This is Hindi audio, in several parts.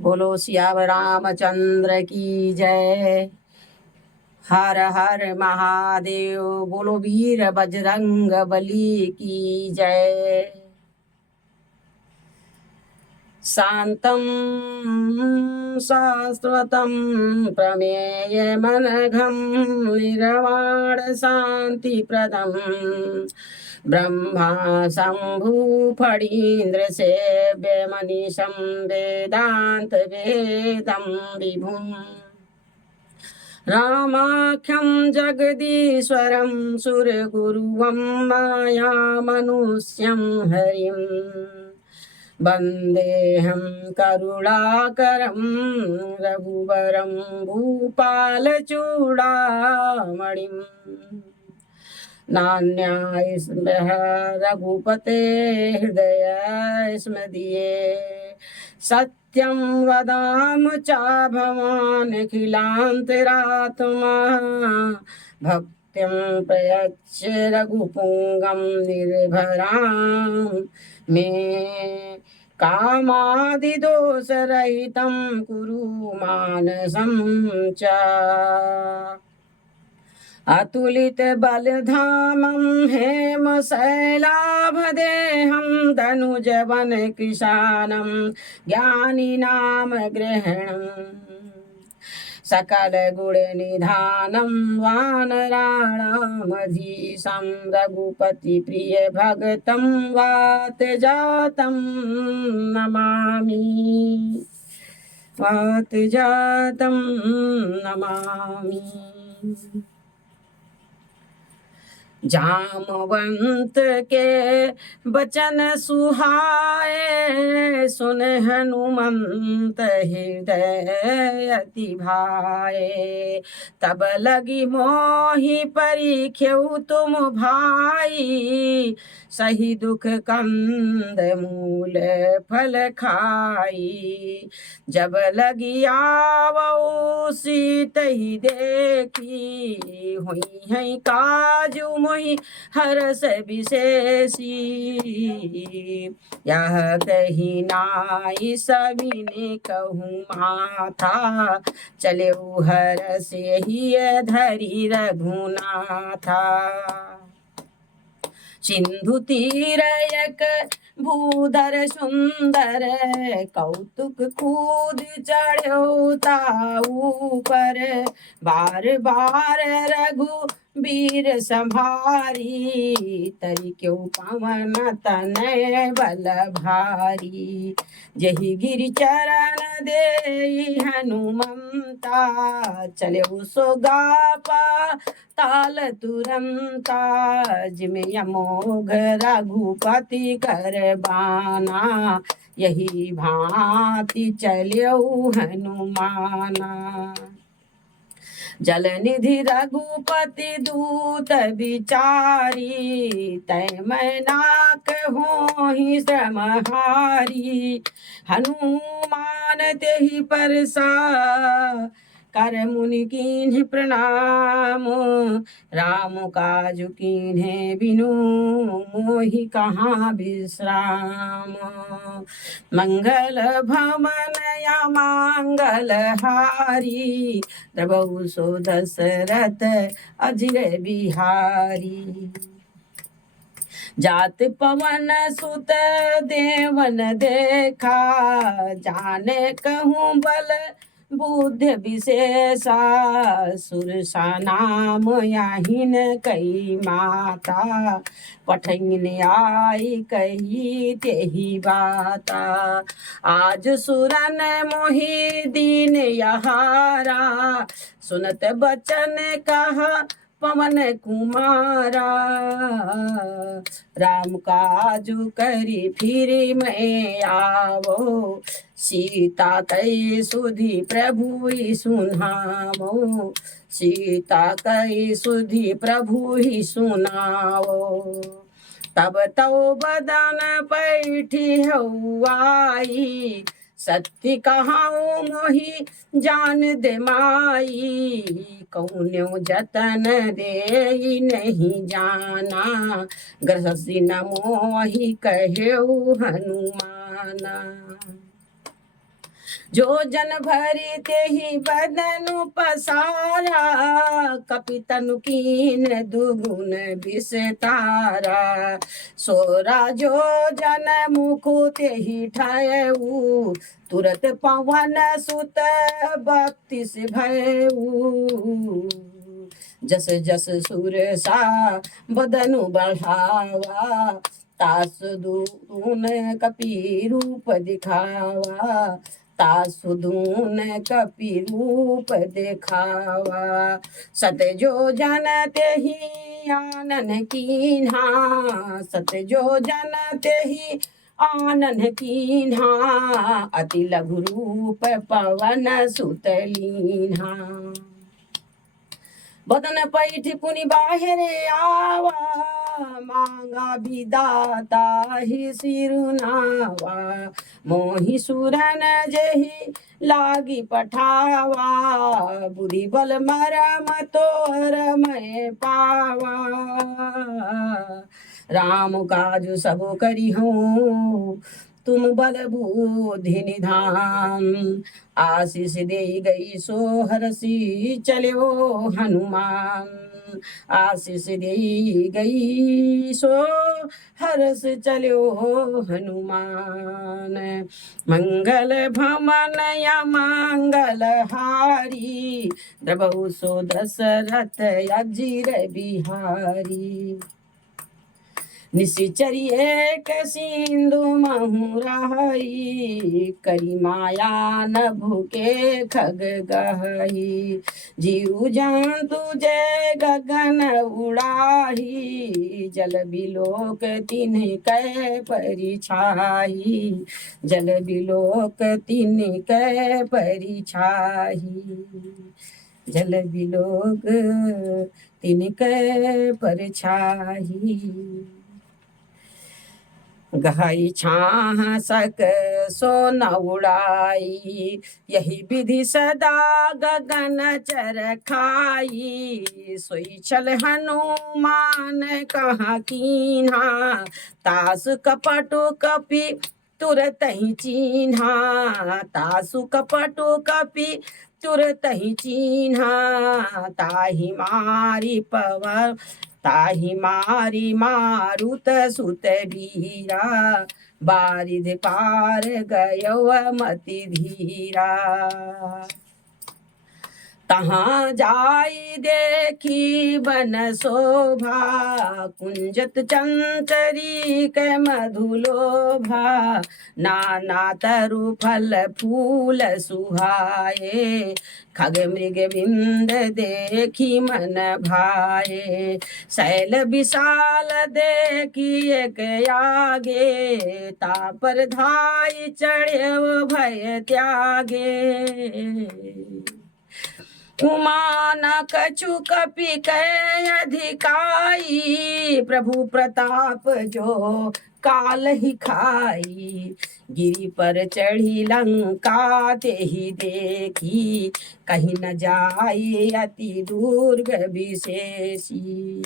बोलो सियावर रामचंद्र की जय। हर हर महादेव। बोलो वीर बजरंग बली की जय। शांतं शाश्वतं प्रमेयमनघं निर्वाण शान्तिप्रदं ब्रह्मा शम्भु फणीन्द्र सेव्यमनिशं वेदांत वेदं विभुम् रामाख्यं जगदीश्वरं सुरगुरुं मायामनुष्यं हरिम् वन्देऽहं करुणाकरं रघुवरं भूपालचूडामणिम् नान्यास्म्यः रघुपते हृदय स्मदीये सत्यं वदाम च भवानखिलान्तरात्मा भक्तिं प्रयच्छ रघुपुङ्गं निर्भरां मे कामादिदोषरहितं कुरु मानसं च अतुलित बलधामं हेमशैलाभदेहं धनुजवन कृशानं ज्ञानिनामग्रहणम् सकल गुण निधानं वानराणामधीशं रघुपति प्रिय भगतं वात जातं नमामि वात जातं नमामि। जामवंत के बचन सुहाए सुन हनुमंत हृदय अति भाए तब लगी मोहि परिख्यउ तुम भाई सही दुख कंद मूल फल खाई जब लगी आवो सीतहि देखी हुई है काजू मोहि हरस विशेषी यह कही नाई सविने कहूँ माथा चले हर से ही धरी रघुनाथा सिंधु तीर एक भूधर सुंदर कौतुक कूद चढ़ो ताऊ पर बार बार रघु वीर संभारी तरी क्यों पवन तनय बल भारी जही गिरि चरण दे हनुमंता चले सो गापा ताल तुरंता जिम यमोघ रघुपति कर बाना यही भांति चल्यौ हनुमाना जल निधि रघुपति दूत विचारी तय मैनाक होहि श्रमहारी हनुमान तेहि परसा कर मुनि कीन्ह प्रणाम राम काज कीन्हे बिनु मोहि कहाँ विश्राम मंगल भवन या मंगल हारी द्रवहु सो दशरथ अजिर बिहारी जात पवन सुत देवन देखा जाने कहूँ बल बुद्ध विशेषा सुरसा नाम याहिन कई माता पठन आई कही तेही बाता आज सुरन मोहि दीन यहारा सुनत बचन कहा पवन कुमारा राम काजु करी फिर मैं आवो सीता कई सुधि प्रभु ही सुनावो सीता कई सुधि प्रभु ही सुनावो तब तो बदन पैठी हौआई सत्य कहाऊँ मोहि जान दे माई कौन्यो जतन दे नहीं जाना ग्रसी न मोहि कहेऊ हनुमाना जो जन भरी ते ही बदनु पसारा, कपि तनु कीन दुगुन विस्तारा। सोरा जो जन मुखु ते ही ठायऊ, तुरत पवन सुत 32 भयऊ। जस जस सुर सा बदनु बढ़ावा, तास दून कपि रूप दिखावा, तासु दून कपि रूप दिखावा। सत जो जन ते ही आनन कीन्हा, सत जो जन ते ही आनन कीन्हा, अति लघु रूप पवन सुत लीन्हा। बदन पैठ पुनि बाहरे आवा, मांगा विदाता ही सिरुनावा। मोहि सुरन जेहि लागी पठावा, बुद्धि बल मरम तोर मैं पावा। राम काज सब करी हूँ, तुम बल बुद्धि निधान। आशीष दे गई सो हरसी चलो हनुमान, आशीष दे गई सो हरस चलो हनुमान। मंगल भमन या मंगल हारी, द्रबहु सो दशरथ अजीर बिहारी। निशिचरी एक सिंधु महु रही, करी माया नभु के खग गही। जीव जंतु जय गगन उड़ाही, जल बिलोक तिन्ह कै परिछाही, जल बिलोक तिन्ह कै परिछाही, जल बिलोक तिन्ह कै परिछाही। गहई छाह सक सोन उड़ाई, यही विधि सदा गगन चर खाई। सोई छल हनुमान कहाँ कीन्हा, तासु कपटु कपि तुरत ही चीन्हा, तासु कपटु कपि तुरत ही चीन्हा। ताहि मारी पवन, ताहि मारी मारुत सुत वीरा, बारिध पार गयो मति धीरा। तहाँ जाई देखी बन शोभा, कुंजत चंचरी के मधुलोभा। नाना तरु फल फूल सुहाए, खग मृग बिंद देखी मन भाए। शैल विशाल देखी एक आगे, तापर धाई चढ़े भय त्यागे। उमा न कछु कपि कै अधिकाई, प्रभु प्रताप जो काल ही खाई। गिरि पर चढ़ी लंका तेहि देखी, कहीं न जाई अति दुर्ग विशेषी।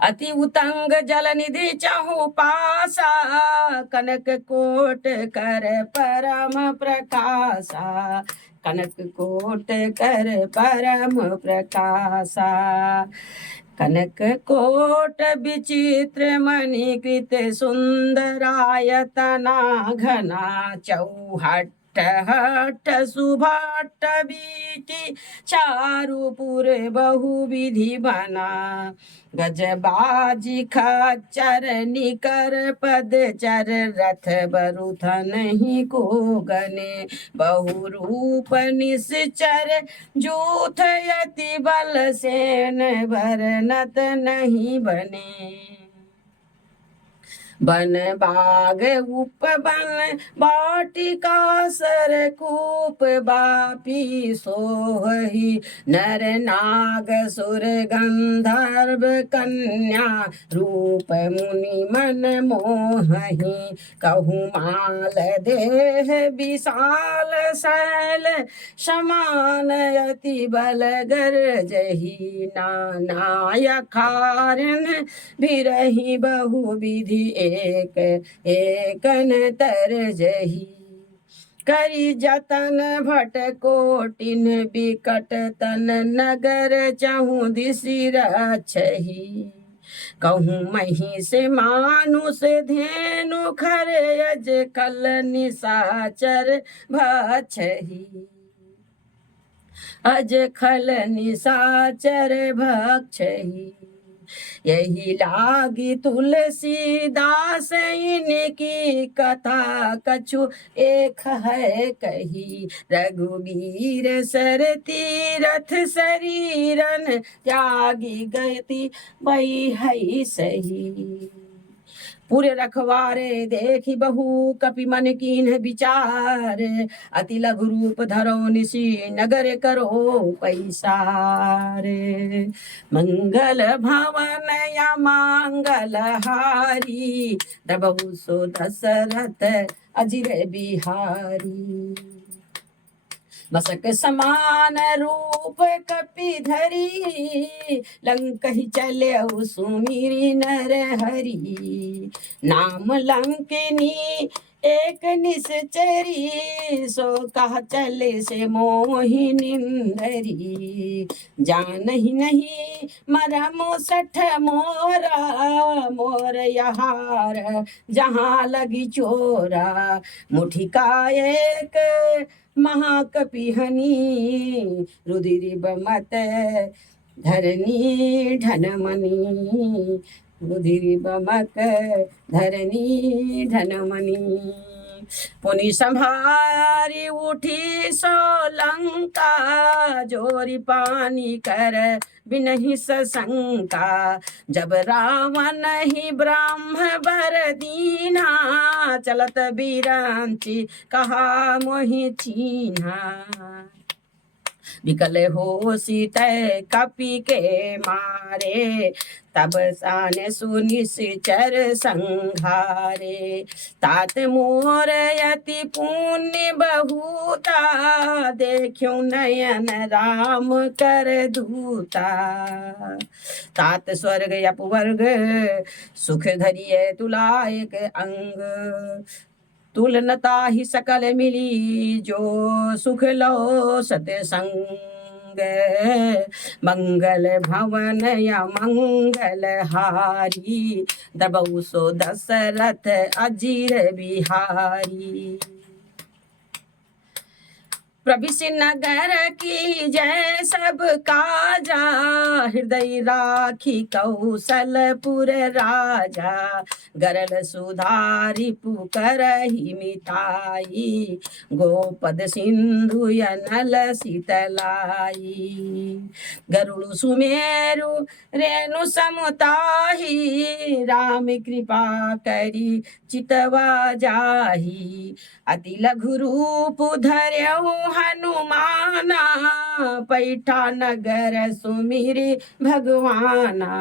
अति उतंग जल निधि चहु पासा, कनक कोट कर परम प्रकाशा, कनक कोट कर परम प्रकाशा। कनक कोट विचित्र मणिकृत सुंदरायतना, घना चौहट हट सुभट बीटी, चारुपुर बहुविधि बना। गजबाजी खच्चर निकर पदचर, रथ बरुथन ही को गने। बहुरूप निश्चर जूथ यति बल सेन, भरनत नहीं बने। बन बाग उपवन वाटिका, सर कूप बापी सोही। नर नाग सुर गंधर्व कन्या, रूप मुनि मन मोहही। कहूँ माल देह विशाल शैल, समान यति बल गरजही। नाना कारण बिरही बहु विधि, एक एकन तरजही। करी जतन भट कोटिन बिकट तन नगर चहु दिशि रक्षहि। कहूँ मही से मानुष धेनु खरे अज कल निशाचर भक्षहि। अज खल निशाचर भक्षहि। यही लागी तुलसीदास इनकी कथा कछु एक है कही। रघुबीर सर तीरथ शरीरन त्यागी गति वही है सही। पूरे रखवारे देखी बहु कपि मन कीन्ह विचार। अति लघु रूप धरो निशि नगर करो पैसार। मंगल भवन या मंगल हारी प्रभु सो दशरथ अजिर बिहारी। मसक समान रूप कपि धरी लंकहि चले सुमिरि नर हरि। नाम लंकिनी एक निश्चरी सो कह चले से मोहि निंदरी। जानहि नहीं मरम सठ मोरा मोर यहार जहाँ लगी चोरा। मुठिका एक महाकपिहनी रुधिर बमत धरनी ढनमणि। रुधिर बमक धरनी ढनमणि। पुनि संभारी उठी सोलंका जोरी पानी कर बिनहि सशंका। जब रावण ही ब्रह्म बर दीना चलत बिरांची कहा मोहि चीन्हा। विकल हो सीतय कपि के मारे तब सान सुनिश्चर संघारे। तात मोर यति पुण्य बहुता देखियो नयन राम कर दूता। तात स्वर्ग अपवर्ग सुख धरिय तुलायक अंग। तुलनता ही सकल मिली जो सुख लो सतसंग। मंगल भवन या मंगल हारी दबऊ सो दशरथ अजीर बिहारी। प्रभिसि नगर की जय सब काजा हृदय राखी कौशलपुर राजा। गरल सुधारी पुकर ही मिताई गोपद सिंधु नल शीतलाई। गरुड़ सुमेरु रेणु समुताही राम कृपा करी चितवा जाही। अति लघु रूप धर्यऊ हनुमाना पैठा नगर सुमिरि भगवाना।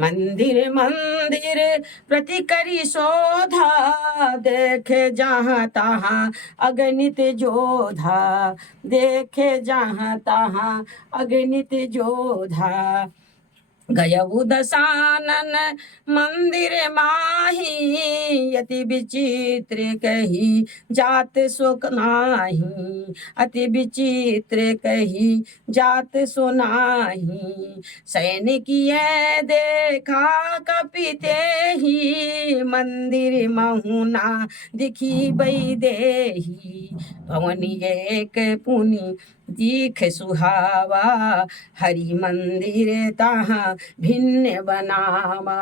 मंदिर मंदिर प्रति करी शोधा देखे जहाँ तहाँ अगणित जोधा। देखे जहाँ तहाँ अगणित जोधा। गयऊ दशानन मंदिर माही अति विचित्र कही जात शोक नाही। अति विचित्र कही जात सो नाही। सैनिक ये देखा कपिते ही मंदिर महुना दिखी बई देही। भवनी एक पुनि दीख सुहावा हरि मंदिर तहाँ भिन्न बनावा।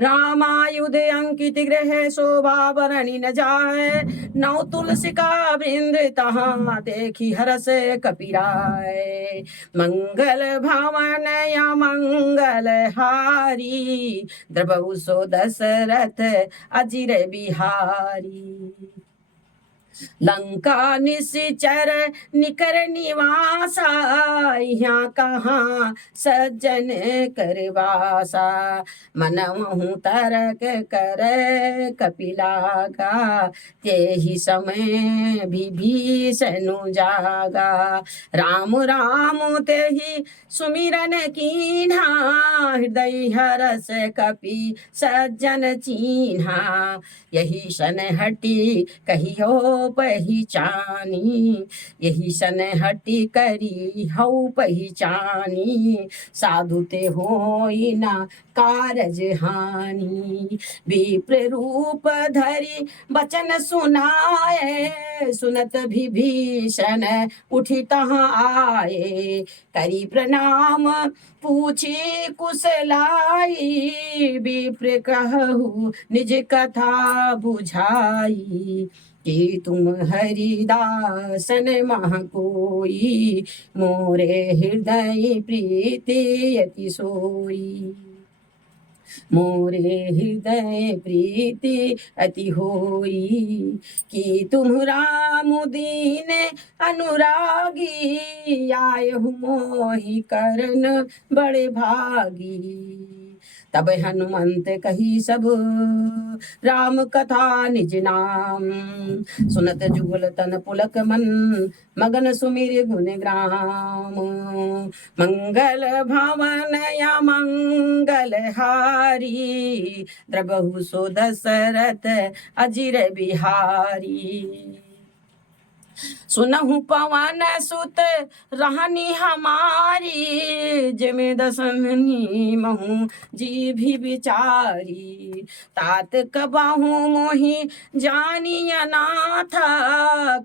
रामायुध अंकित गृह शोभा बरनी न जाए। नौ तुलसी का वृंद तहाँ देखी हरस कपिराय। मंगल भवन या मंगल हारी द्रबहु सो दशरथ अजिर बिहारी। लंका निश्चर निकर निवासा यहाँ कहाँ सज्जन करवासा। मनमहु तरक कर कपिलागा ते ही समय विभीषण जागा। राम राम ते ही सुमिरन कीन्हा हृदय हरस कपि सज्जन चीन्हा। यही सन हटी कहियो पहचानी, यही सन हटी करी हऊ पहचानी, साधु ते होई ना कारज हानि। विप्र रूप धरि बचन सुनाए, सुनत विभीषण उठी तहाँ आए, करी प्रणाम पूछी कुशलाई, विप्र कहु निज कथा बुझाई, कि तुम हरिदासन मह कोई, मोरे हृदय प्रीति अति सोई, मोरे हृदय प्रीति अति होई, कि तुम राम दीन अनुरागी, आयहु मोहि करन बड़े भागी। तब हनुमंत कही सब राम कथा निज नाम, सुनत जुगल तन पुलक मन, मगन सुमिर गुण ग्राम, मंगल भवन या मंगल हारी, द्रबहु सो दशरथ अजिर बिहारी। सुनहु पवन सुत रहनी हमारी, जिमि दसनी महु जी भी विचारी, तात कबहु मोहि जानिय नाथा,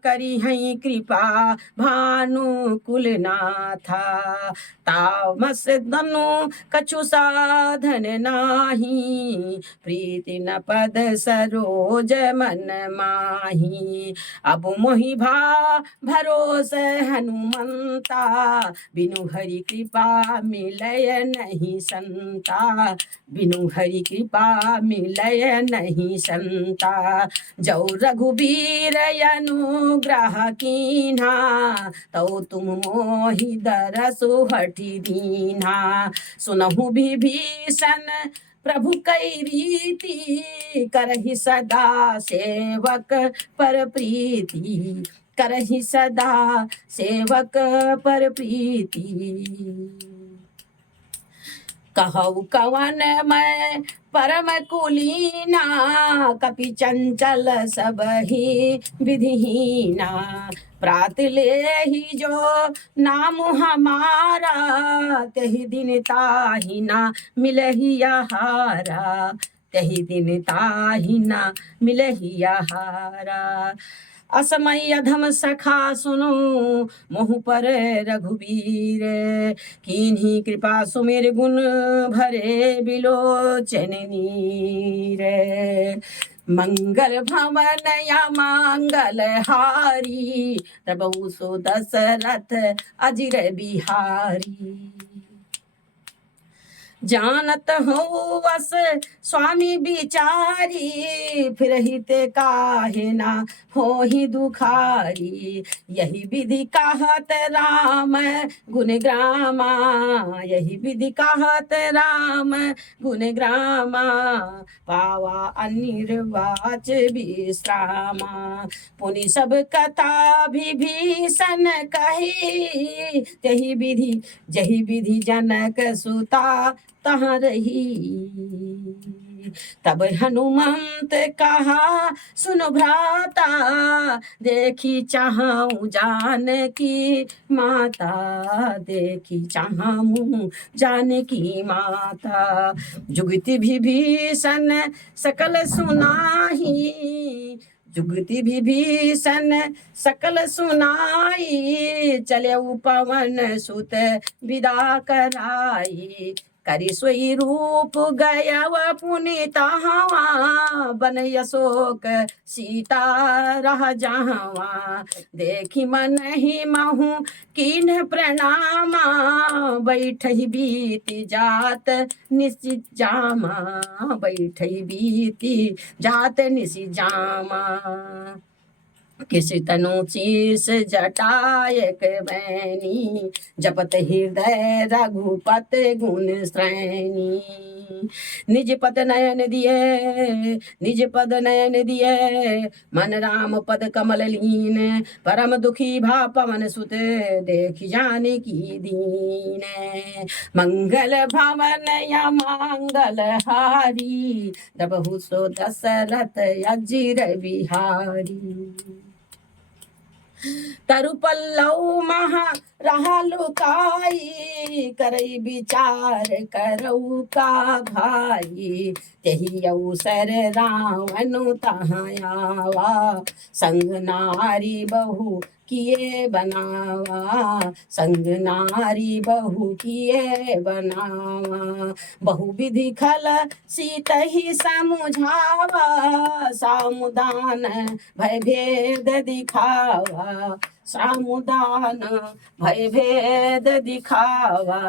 करी हई कृपा भानु कुलनाथा, तामस दनु कछु साधन नाही, प्रीति न पद सरोज मन माही, अब मोहि भरोस हनुमंता, बिनु हरि कृपा मिलय नहीं संता, बिनु हरि कृपा मिलय नहीं संता, जो रघुबीर अनुग्रह कीन्हा, तो तुम मोहि दरसु हठि दीन्हा, सुनहु विभीषण प्रभु कई रीति, करहि सदा सेवक पर प्रीति, करहि सदा सेवक पर प्रीति। कहु कवन मैं परम कुलीना, कपि चंचल सबहि विधिहीना, प्रात ले ही जो नाम हमारा, तहि दिन ताहि ना मिलहि आहारा, तहि दिन ताहि ना मिलहि आहारा। असमय अधम सखा सुनो, मोहु पर रघुबीर, कीन्ही कृपा सुमिर गुण भरे बिलोचन नीर, मंगल भवन या मंगल हारी, प्रभु सो दशरथ अजिर बिहारी। जानत हो वस स्वामी बिचारी, फिर हिते काहे ना हो ही दुखारी, यही विधि कहत राम गुण ग्रामा, यही विधि कहत राम गुण ग्रामा, पावा अनिर्वाच विश्रामा, पुनि सब कथा विभीषण कही, तेहि विधि जही विधि जनक सुता तहाँ रही। तब हनुमंत कहा सुन भ्राता, देखी चाहूं जानकी माता, देखी चाहूं जानकी माता, जुगति विभीषण सकल सुनाही, जुगति विभीषण सकल सुनाई, चले पवन सुत विदा कराई, करि सोई रूप गयव पुनि तहाँ, बन अशोक सीता रह जहाँ, देखी मन ही महु कीन्ह प्रणामा, बैठहि बीति जात निश्चित जामा, बैठहि बीति जात निश्चित जामा, किसी तनु शीस जटायक बैनी, जपत हृदय रघुपत गुण श्रेणी, निज पद नयन दिए, निज पद नयन दिए, मन राम पद कमल लीन, परम दुखी भा पवन सुत, देख जानकी दीन, मंगल भवन या मंगल हारी, प्रभु सो दशरथ अजिर बिहारी। तरु पल्लव महा रहा लुकाई, करई विचार करऊ का भाई। तेहि अवसर रावण तहाँ आवा, संग नारी बहु किए बनावा, संग नारी बहु किए बनावा। बहुविधि खल सीत ही समुझावा, सामुदान भय भेद दिखावा, सामुदान भय भेद दिखावा।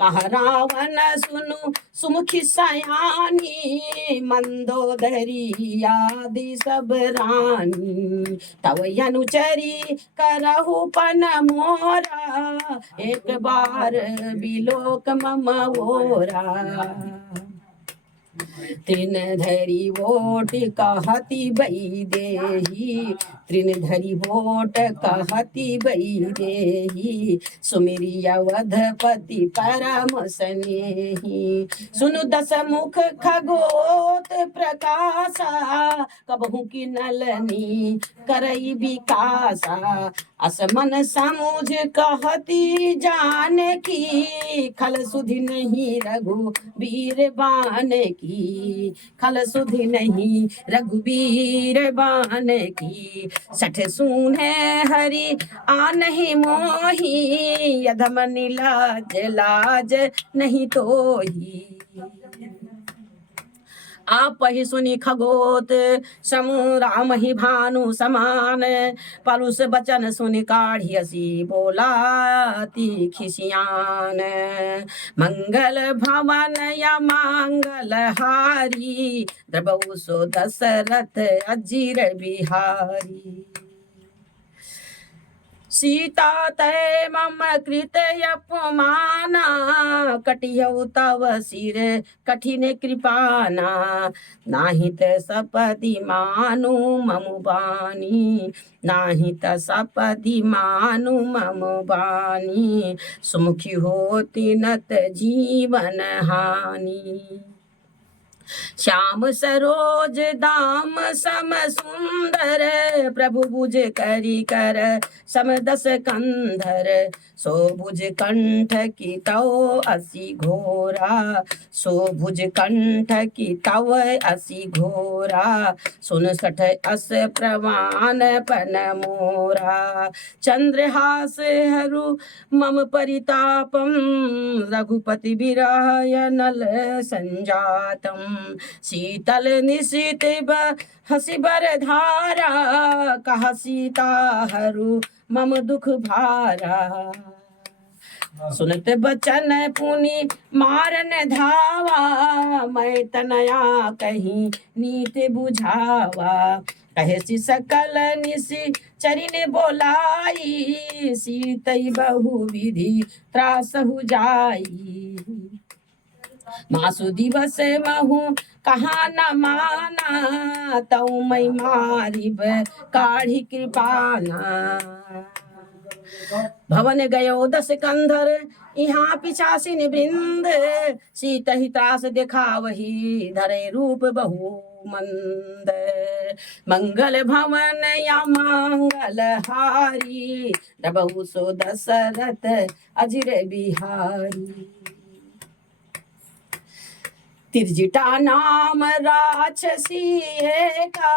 कह रावण सुनु सुमुखी सयानी, मंदोदरी आदि सब रानी। तव अनुचरी करहु पन मोरा, एक बार बिलोक मम ओरा। तृण धरी वोट कहती बई देही, तृण धरी वोट कहती बई देही। सुमिरी अवधपति परम स्नेही, सुनु दस मुख खगोत प्रकाशा। कबहू की नलनी करई विकासा, असमन समुझ कहती जान की। खल सुधि नहीं रघुबीर बान की, खल सुधि नहीं रघुबीर बान की। सठ सूने हरि आनहि मोही, यधम लाज लाज नहीं तोही। आप ही सुनी खगोत समू राम ही भानु समान। परुष बचन सुनि काढ़ी हसी बोला ती खिसियान। मंगल भवन या मंगल हारी, द्रबहु सो दशरथ अजीर बिहारी। सीता तय मम कृत अपमाना, कटियौ तव सिर कठिन कृपाना। नाही त सपदि मानु ममु बानी, नाही त सपदि मानु ममु बानी। सुमुखी होती नत जीवन हानि। श्याम सरोज दाम सम सुंदर, प्रभु भुज करी कर सम दस कंधर। सो भुज कंठ की तव असी घोरा, सो भुज कंठ की तव असी घोरा। सुन सठ अस प्रवान पन मोरा, चंद्रहास हरू मम परितापम। रघुपति विरह नल संजातम, शीतल निशित हसी बर धारा। कहा सीता हरू मम दुख भारा, सुनत बचन पुनि मारन धावा। मैं तनया कहीं नीत बुझावा, कहे सी सकल निशि चरिन बोलाई। सीतई बहु विधि त्रासहु जाई, मासु दिवस महु कहा न माना। तऊ मैं मारिब काढ़ी कृपाना, भवन गयो दस कंधर यहाँ पिछासिन वृंद। सीत ही त्रास दिखावही धरे रूप बहु मंद। मंगल भवन या मंगल हारी, द्रबहु सो दशरथ अजिर बिहारी। तिरजिटा नाम राक्षसी एका,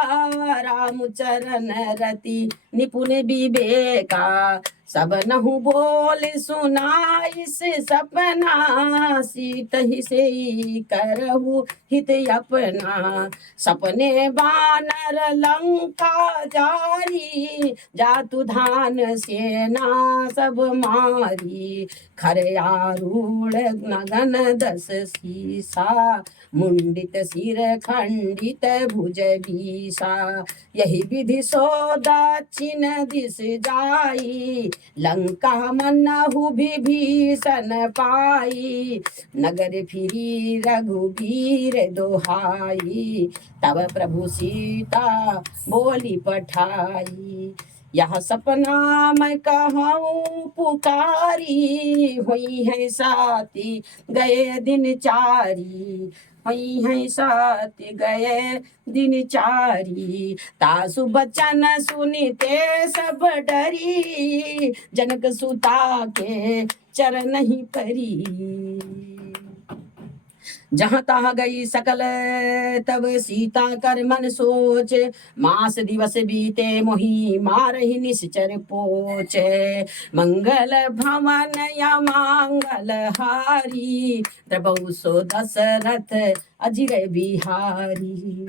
राम चरण रति निपुण विवेका। सब नहु बोल सुनाइस सपना, सीत ही से करहु हित अपना। सपने बानर लंका जारी, जातु धान सेना सब मारी। खर आरूढ़ नगन दस सीसा, मुंडित सिर खंडित भुज बीसा। यही विधि सो दक्षिण दिश जाई, लंका मनहु विभीषण पाई। नगर फिरी रघुबीर दोहाई, तब प्रभु सीता बोली पठाई। यह सपना मैं कहूँ पुकारी, हुई है साथी गए दिन चारी। हई है सत्य गए दिनचारी। तासु बचन सुनिते सब डरी, जनक सुता के चरण ही परी। जहाँ तहाँ गई सकल तब सीता कर मन सोच, मास दिवस बीते मोही मारहि निश्चर पोच। मंगल भवन या मांगल हारी, द्रबहु सो दशरथ अजिर बिहारी।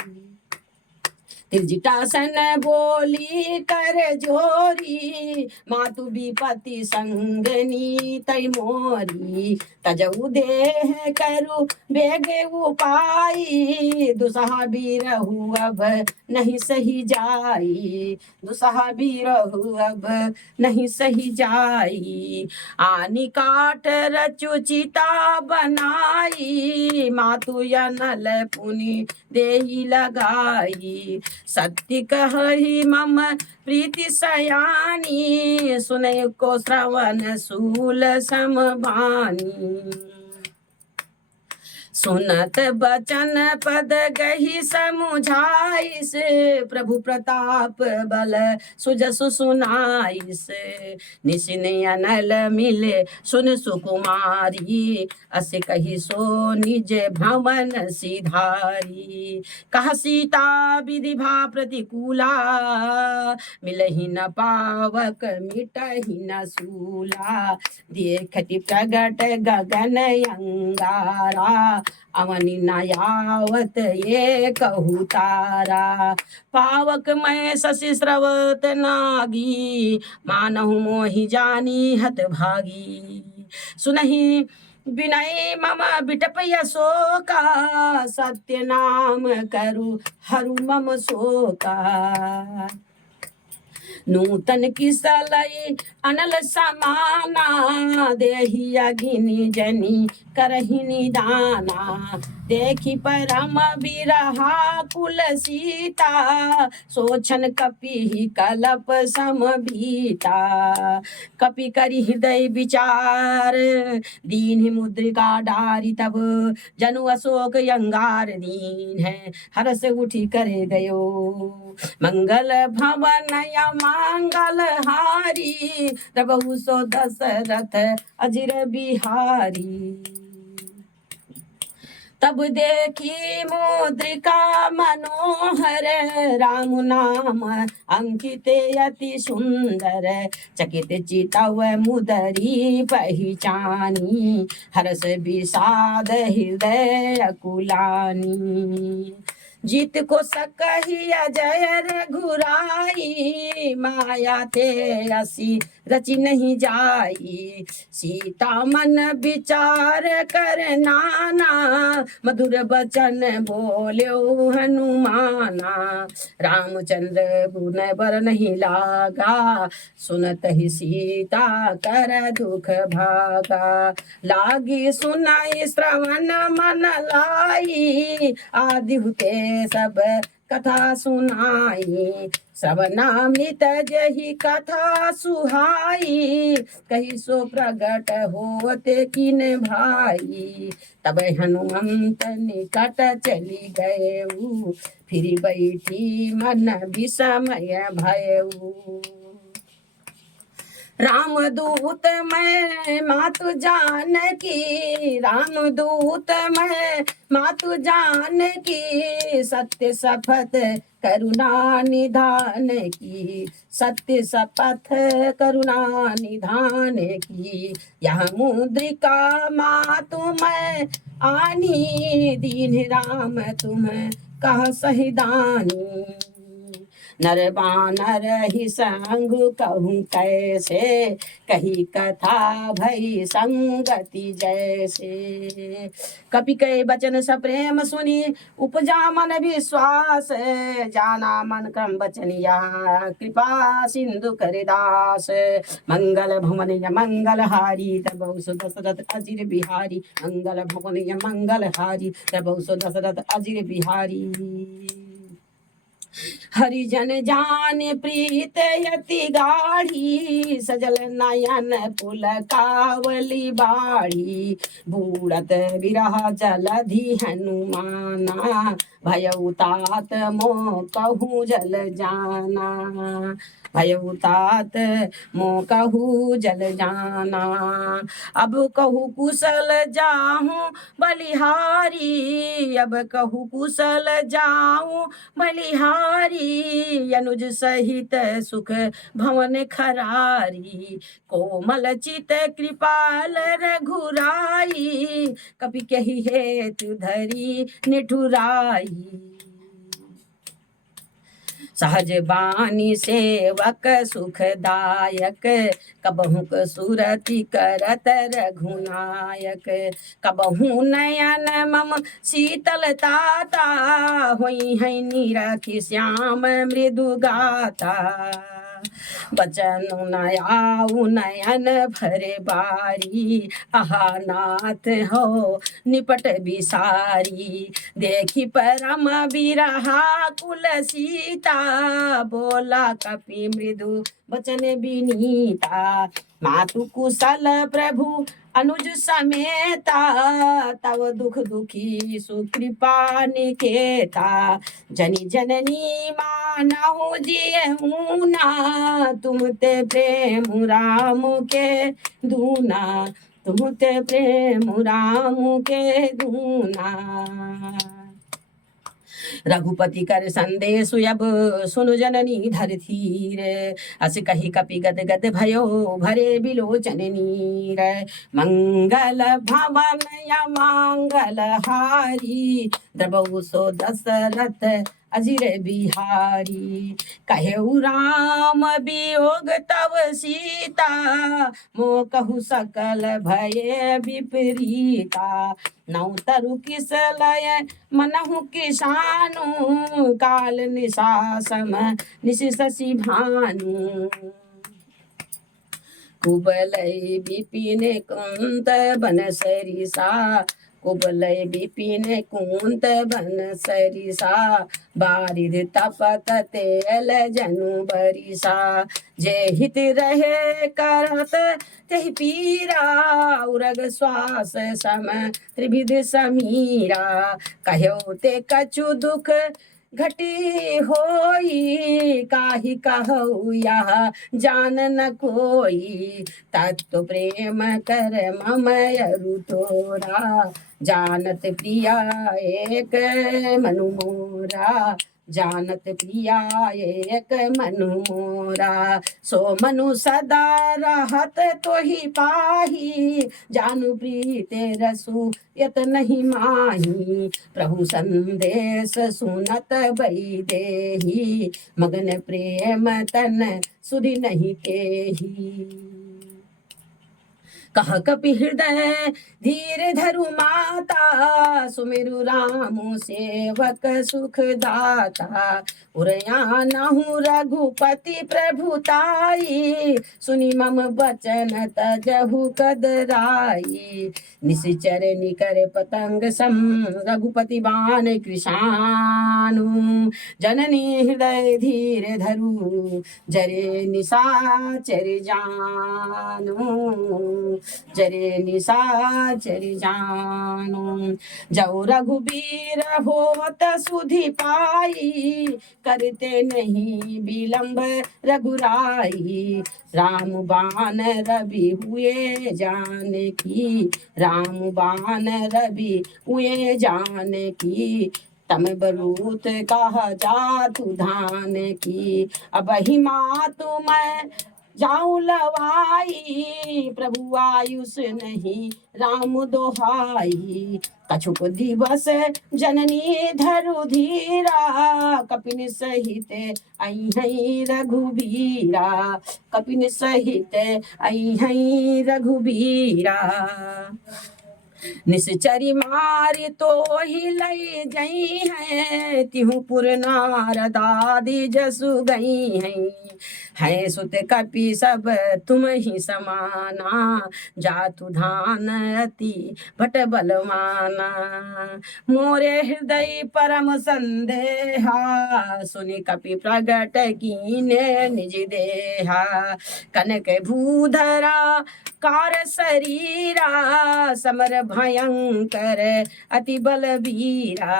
त्रिजटासन बोली कर जोरी, मातु विपति संगनी तै मोरी। तजऊ देह करु बेग उपाई, दुसहा बिरहु अब नहीं सही जाई। दुसहा बिरहु अब नहीं सही जाई। आनी काट रचु चिता बनाई, मातु अनल पुनि देहि लगाई। सत्य कहि मम प्रीति सयानी, सुनय को श्रवण सूल समबानी। सुनत बचन पद गही समुझाइस, प्रभु प्रताप बल सुजसु सुनाइस। निशिन अनल मिले सुन सुकुमारी, अस कही सो निज भवन सिधारी। कह सीता विधि भा प्रतिकूला, मिलहि न पावक मिटहि न सूला। देखति प्रगट गगन अंगारा, अवनि नयावत ये कहु तारा। पावक मैं शशि स्रवत नागी, मानहु मोहि जानी हत भागी। सुनहि विनय मम बिटप यशोका, सत्य नाम करु हरु मम शोका। नूतन किसलई अनल समाना, देहि अघिनि जनि करहि निदाना। देखि परम बिरहा कुल सीता, सोचन कपि कलप सम भीता। कपि करि हृदय विचार, दीन मुद्रिका डारी तब। जनु अशोक अंगार दीन है, हरस उठी करे गयो। मंगल भवन या मंगल हारी, द्रबहु सो दशरथ अजिर बिहारी। तब देखी मुद्रिका मनोहर, राम नाम अंकित अति सुंदर। चकित चितव मुदरी पहचानी, हर्ष विषाद हृदय अकुलानी। जीत को सकहि अजय रघुराई, माया ते असी रचि नहीं जाई। सीता मन विचार कर नाना, मधुर बचन बोल्यो हनुमाना। रामचंद्र गुण बर नहीं लागा, सुनत ही सीता कर दुख भागा। लागी सुनाई श्रवण मन लाई, आदि हुते सब कथा सुनाई। श्रवणामृत जहि कथा सुहाई, कही सो प्रगट होते किन भाई। तब हनुमंत निकट चली गए, फिर बैठी मन विस्मय भयऊ। रामदूत मैं मातु जानकी, रामदूत मैं मातु जानकी। सत्य शपथ करुणा निधान की, सत्य शपथ करुणा निधान की। यह मुद्रिका मातु मैं आनी, दीन राम तुम कह सहिदानी। नर बानर ही संग कहूँ कैसे, कही कथा भई संगति जैसे। कपि कहे बचन सप्रेम सुनी, उपजा मन विश्वास। जाना मन क्रम बचनिया, कृपा सिंधु करिदास। मंगल भवन या मंगल हारी, तब सो दशरथ अजिर बिहारी। मंगल भवन या मंगल हारी, तब सो दशरथ अजिर बिहारी। हरिजन जान प्रीत यति गाढ़ी, सजल नयन पुलकावली बाढ़ी। बूढ़त बिरह जलधि हनुमाना, भयउ तात मोह कहूँ जल जाना। भयउ तात मोह कहूँ जल जाना। अब कहूँ कुशल जाहूँ बलिहारी, अब कहूँ कुशल जाऊँ बलिहारी। अनुज सहित सुख भवन खरारी, कोमल चित कृपाल रघुराई। कपि कहि हेतु धरी निठुराई। सहज बानी सेवक सुखदायक, कबहु सुरति करत रघुनायक। कबहु नयन मम शीतलताता, होई है निरखि श्याम मृदु गाता। बचन न आऊ नयन भरे बारी, आहा नाथ हो निपट बिसारी। देखी परम बिरहा कुल सीता, बोला कपि मृदु बचन विनीता। मातु कुशल प्रभु अनुज समेता, तव दुख दुखी सुकृपा निकेता। जनी जननी मानहु जियहु ना, तुम ते प्रेम राम के दूना। तुम ते प्रेम राम के दूना। रघुपति कर संदेश अब सुनु जननी धर धीर, अस कही कपि गद गद भयो भरे बिलोचन नीर। मंगल भवन या मंगल हारी, द्रबहु सो दशरथ अजिर बिहारी। कहेउ राम वियोग तव सीता, मोह कहु सकल भय विपरीता। नौ तरु किस लय मनहु किसानु, काल निशा सम निशि शशि भानु। कुबलय विपिन कुंत बन सरिसा, कुबलय विपिन कुंत बन सरिसा। बारिध तपत तेल जनु बरिसा, जे हित रहे करत तेहि पीरा। उरग श्वास सम त्रिविध समीरा, कह्यो ते कछु दुख घटी होई। काहि कहु यह जान न कोई, तत्व प्रेम कर मम अरु तोरा। जानत प्रिया एक मनु मोरा, जानत प्रिया एक मनु मोरा। सो मनु सदा रहत तोहि पाही, जानु प्रीते रसु यत नहीं माही। प्रभु संदेश सुनत वैदेही, मगन प्रेम तन सुधि नहीं केही। कह कपि हृदय धीर धरु माता, सुमिरु रामु सेवक सुख दाता। उरयानहु रघुपति प्रभुताई, सुनि मम बचन तजहु कदराई। निशिचर निकर पतंग सम, रघुपति बाण कृशानु। जननी हृदय धीर धरु, जरे निशाचर जानु। जरे निशाचर जानु। जौ रघुबीर होत सुधि पाई, करते नहीं विलंब रघुराई। राम बाण रवि हुए जानकी, राम बाण रवि हुए जानकी। तम बरूत कहा जातु धान की, अब ही मातु मैं जाऊं लवाई। प्रभु आयुष नहीं राम दोहाई, कछुक दिवस जननी धरु धीरा। कपिन सहित आई है रघुबीरा, कपिन सहित आई है रघुबीरा। निश्चरी मारी तो ही लई जई है, तिहु पुर नारदादि जसु गई है सुत कपि सब तुम ही समाना, जातु धान अति भट बलवाना। मोरे हृदय परम संदेहा, सुनि कपि प्रगट कीने निज देहा। कनक भूधरा कार शरीरा, समर भयंकर अति बलवीरा।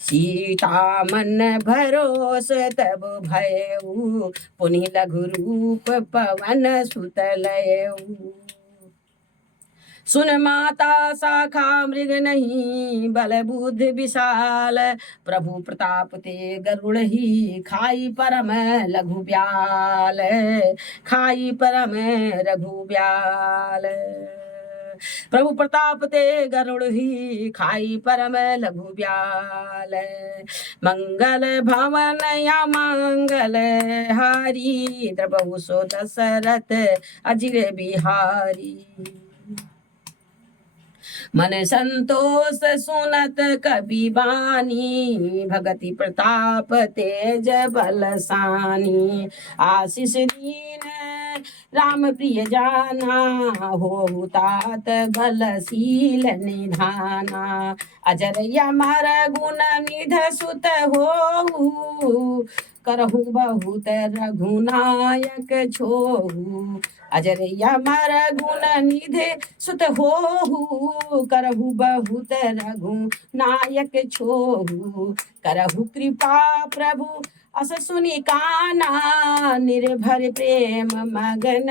सीता मन भरोस तब भयऊ, पुनि लघु रूप पवन सुत लयऊ। सुन माता शाखा मृग नहीं, बल बुद्धि विशाल। प्रभु प्रताप ते गरुड़ ही, खाई परम लघु ब्याल। खाई परम रघु ब्याल। प्रभु प्रताप ते गरुड़ ही, खाई परम लघु ब्याल। मंगल भवन या मंगल हारी, द्रबहु सो दशरथ अजिर बिहारी। मन संतोष सुनत कबि बानी, भगति प्रताप तेज बलसानी। आशीष दीन राम प्रिय जाना, हो तात बलशील निधाना। अजर अमर गुण निध सुत हो, करहु बहुत रघुनायक छोहु। अजर अमर गुण निधे सुत होहु, करहु बहुत रघुनायक छोहु। करहु कृपा प्रभु अस सुनि काना, निर्भर प्रेम मगन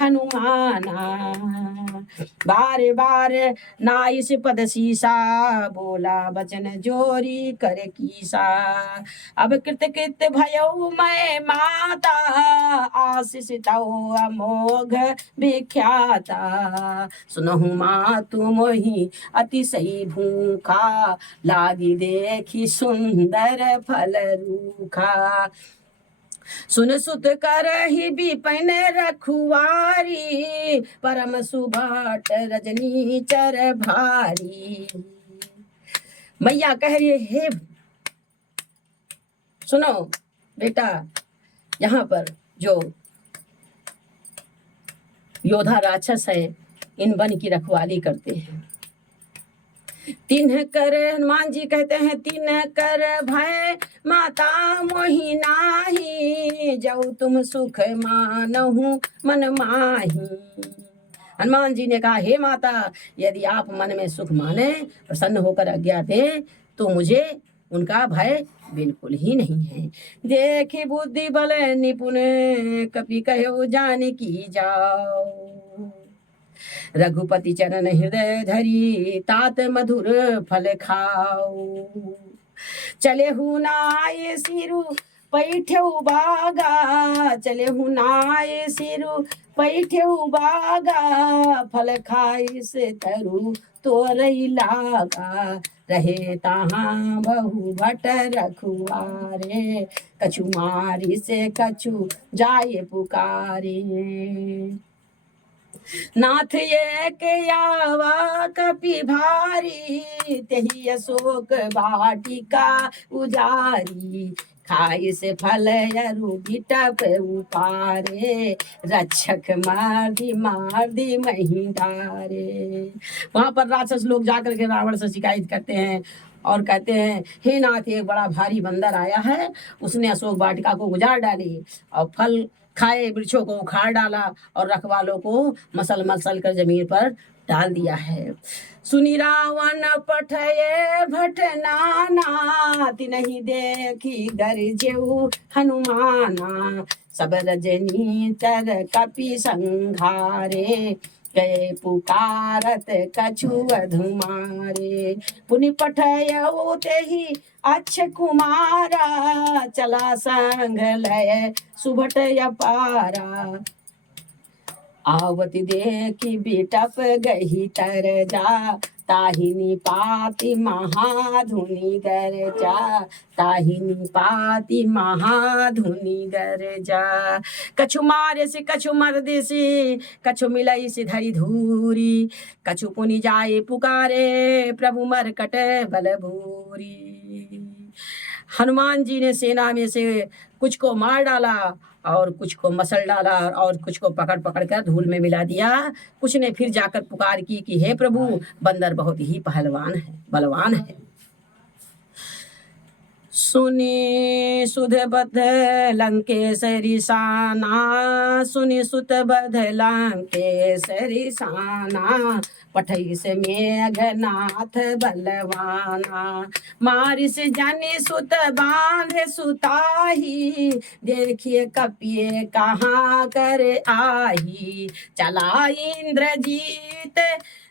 हनुमाना। बार बार नाइस पद सीसा, बोला बचन जोरी कर कीसा। अब कृत कृत भयऊ मैं माता, आशीष तौ अमोघ विख्याता। सुनहु मातु मोहि अतिशय भूखा, लागी देखी सुंदर फल रूखा। सुन सुत करहि विपिन रखुआरी, परम सुभाट रजनी चर भारी। मैया कह रही है, सुनो बेटा, यहाँ पर जो योद्धा राक्षस है, इन वन की रखवाली करते हैं। तिन्ह कर, हनुमान जी कहते हैं, तिन्ह कर भय माता मोहि नाही, जऊ तुम सुख मानहु मन माही। हनुमान जी ने कहा, हे माता, यदि आप मन में सुख माने, प्रसन्न होकर आज्ञा दें, तो मुझे उनका भय बिल्कुल ही नहीं है। देखी बुद्धि बल निपुण, कपि कहो जानकी जाओ। रघुपति चरण हृदय धरी, तात मधुर फल खाओ। चले हुनाय सिरु पैठ्यऊ बागा, चले हुनाय सिरु पैठ्यऊ बागा। फल खाई से तरु तोरई लागा, रहे तहाँ बहु भट रखुआरे। कछु मारी से कछु जाए पुकारे। नाथ एक आवा कपि भारी, तेहि अशोक वाटिका उजारी। खाई से फल अरु बिटप उपारे, रक्षक मार दी मही डारे। वहां पर राक्षस लोग जाकर के रावण से शिकायत करते हैं और कहते हैं, हे नाथ, एक बड़ा भारी बंदर आया है, उसने अशोक वाटिका को उजाड़ डाली और फल खाए वृक्षों को उखाड़ डाला और रखवालों को मसल मसल कर जमीन पर डाल दिया है। सुनी रावण पठये भट नाना, तिनहि देखी गरजेउ हनुमाना। सब रजनी चर कपि संघारे, गए पुकारत कछु अधुमारे। पुनि पठयउ तेहि अच्छ कुमारा, चला संग लय सुभट अपारा। आवत देखी बिटप गही तर जा, ताहिनी पाति महाधुनि गर्जा, ताहिनी पाति महाधुनि गर्जा। कछु मारे से कछु मर्दे से, कछु मिलई से धरी धूरी, कछु पुनि जाए पुकारे प्रभु मरकट बल भूरी। हनुमान जी ने सेना में से कुछ को मार डाला और कुछ को मसल डाला और कुछ को पकड़ पकड़ कर धूल में मिला दिया। कुछ ने फिर जाकर पुकार की कि हे प्रभु, बंदर बहुत ही पहलवान है, बलवान है। सुनी सुध बध लंकेसरी साना, सुनी सुत बध लंकेसरी साना, पठई से मेघनाथ बलवाना, मारिस जनि सुत बांधे सुताही, देखिए कपिए कहाँ कर आही, चला इंद्रजीत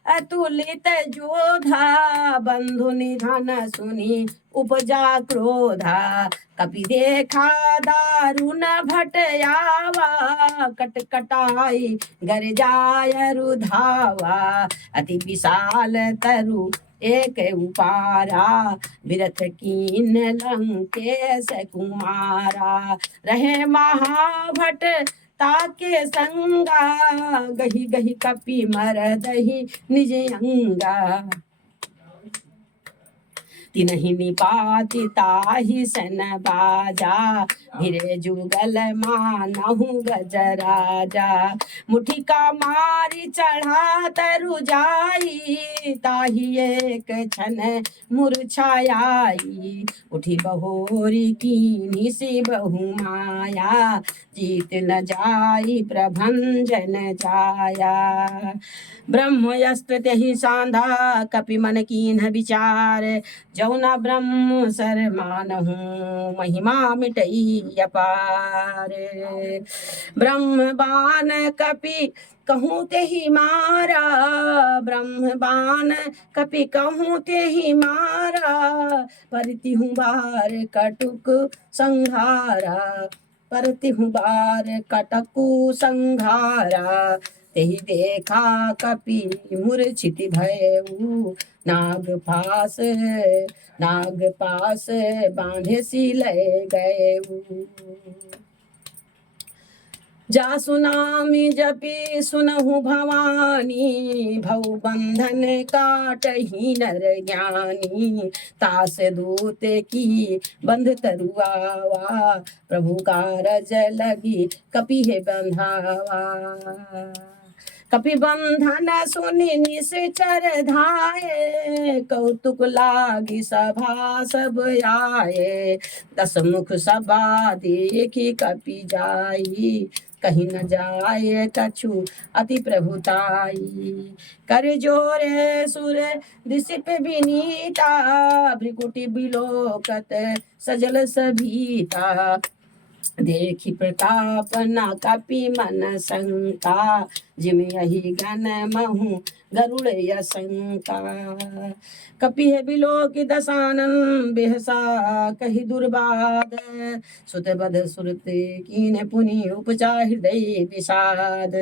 अतुलित जोधा, बंधु निधन सुनी उपजा क्रोधा, कपि देखा दारुण भटयावा, कटकटाई गर्जाय रुधावा, अति विशाल तरु एक उपारा, विरथ कीन लंकेश कुमारा, रहे महाभट ताके संगा, गही गही कपि मर दही निज अंगा, तिनहि निपाति ताहि सन बाजा, भिरे जुगल मानहु गजराजा, मुठिका मारी चढ़ा तरु जाई, ताहि एक क्षण मूर्छाई, उठी बहोरी कीन्ही सी बहु माया, जीत न जाई प्रभंजन जाया, ब्रह्मयस्त्र तेहि सांधा कपि मन कीन्ह विचार, जौना ब्रह्म सर मानहु महिमा मिटई अपार, ब्रह्म बान कपि कहूँ तेहि मारा, ब्रह्म बान कपि कहूँ तेहि मारा, परतिहु बार कटुक संहारा, परतिहु बार कटकु संहारा, तेहि देखा कपि मूर्छित भयउ, नाग पास बांधे सी ले गएऊ, जा सुनामी जपि सुनहु भवानी, भव बंधन काटहि नर ज्ञानी, तास दूत की बंध तरुआवा, प्रभु कारज लगी कपि हे बंधावा, कपि बंधन सुनि निश्चर धाये, कौतुक लागी सभा सब आए, दस मुख सभा देखी कपि जाई, कहीं न जाए कछु अति प्रभुताई, कर जोरे सुर दिसिप विनीता, भ्रिकुटि बिलोकत सजल सभीता, देखी प्रताप न कपि मन शंका, जिम यही गण महु गरुड़ यशंका, कपि है बिलोक दशानन बेहसा कही दुर्बाद, सुत बध सुरत कीन पुनि उपजा हृदय विषाद,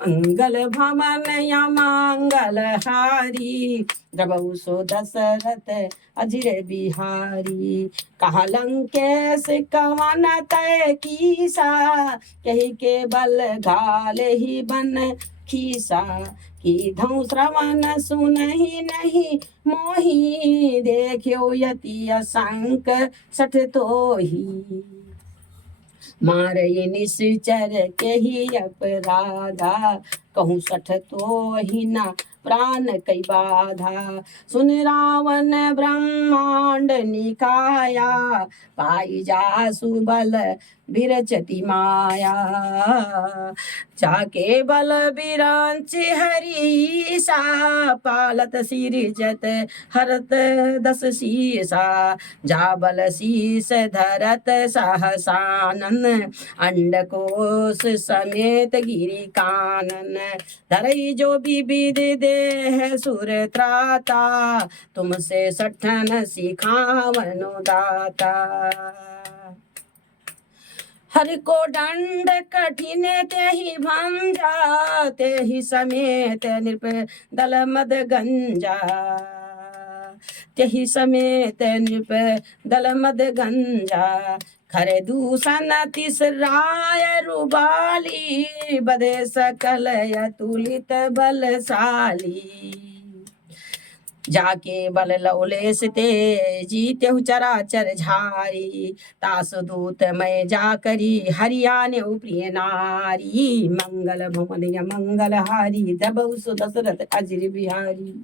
मंगल भवन या मंगल हारी, द्रवहु सो दशरथ अजिर बिहारी, कहा लंकेश कवन तय कीसा, कही के बल घाल ही बन खीसा, की धौ श्रवण सुनहि नहीं मोही, देखियो यति असंक सठ तोही, मारई निश्चर के ही अपराधा, कहूँ सठ तो ही ना प्राण कई बाधा, सुन रावण ब्रह्मांड निकाया, पाई जासु बल बिरचति माया, जाके बल बिरांच हरीसा, पालत सिरजत हरत दस शीसा, जा बल शीस धरत सहसानन, अंडकोश समेत गिरि कानन, धरई जो विविध देह सुर त्राता, तुमसे सठन सिखावनो दाता, हरि को दंड कठिन ते ही भंजा, ते ही समेत नृप दल मद गंजा, ते ही समेत नृप दल मद गंजा, खरे दूषण तिसराय रुबाली, बदे सकल अतुलित बलशाली, जाके बल लौलेस ते जीत्यहु चराचर झारी, तास दूत मैं जाकरी हरियाणे प्रिय नारी, मंगल भवन मंगल हारी, दबहु सु दशरथ अजिर बिहारी।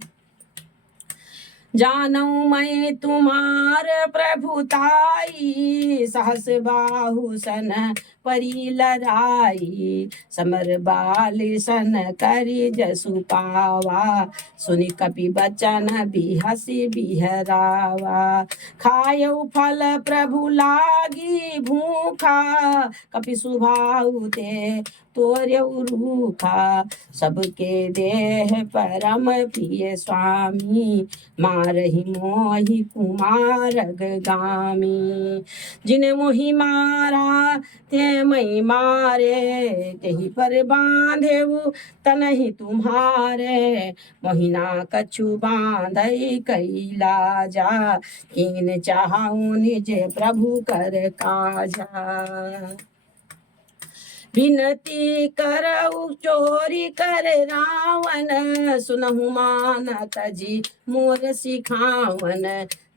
जानू मैं तुम्हार प्रभुताई, सहस बाहु सन परी लड़ाई, समर बाल सन करी जसु पावा, सुनि कपि बचन बिहसी बिहरावा, खायउ फल प्रभु लागी भूखा, कपि सुभाउ ते तोर्यउ रूखा, सबके देह परम प्रिय स्वामी, मारहि मोहि कुमारग गामी, जिन मोहि मारा ते मई मारे, तेहि पर बांधेउ तनहि तुम्हारे, मोहिना कछु बांधई कैला जा, कीन चाहूँ निज प्रभु कर काजा, विनती करऊ चोरी कर रावण, सुनहु मानत जी मोर सिखावन,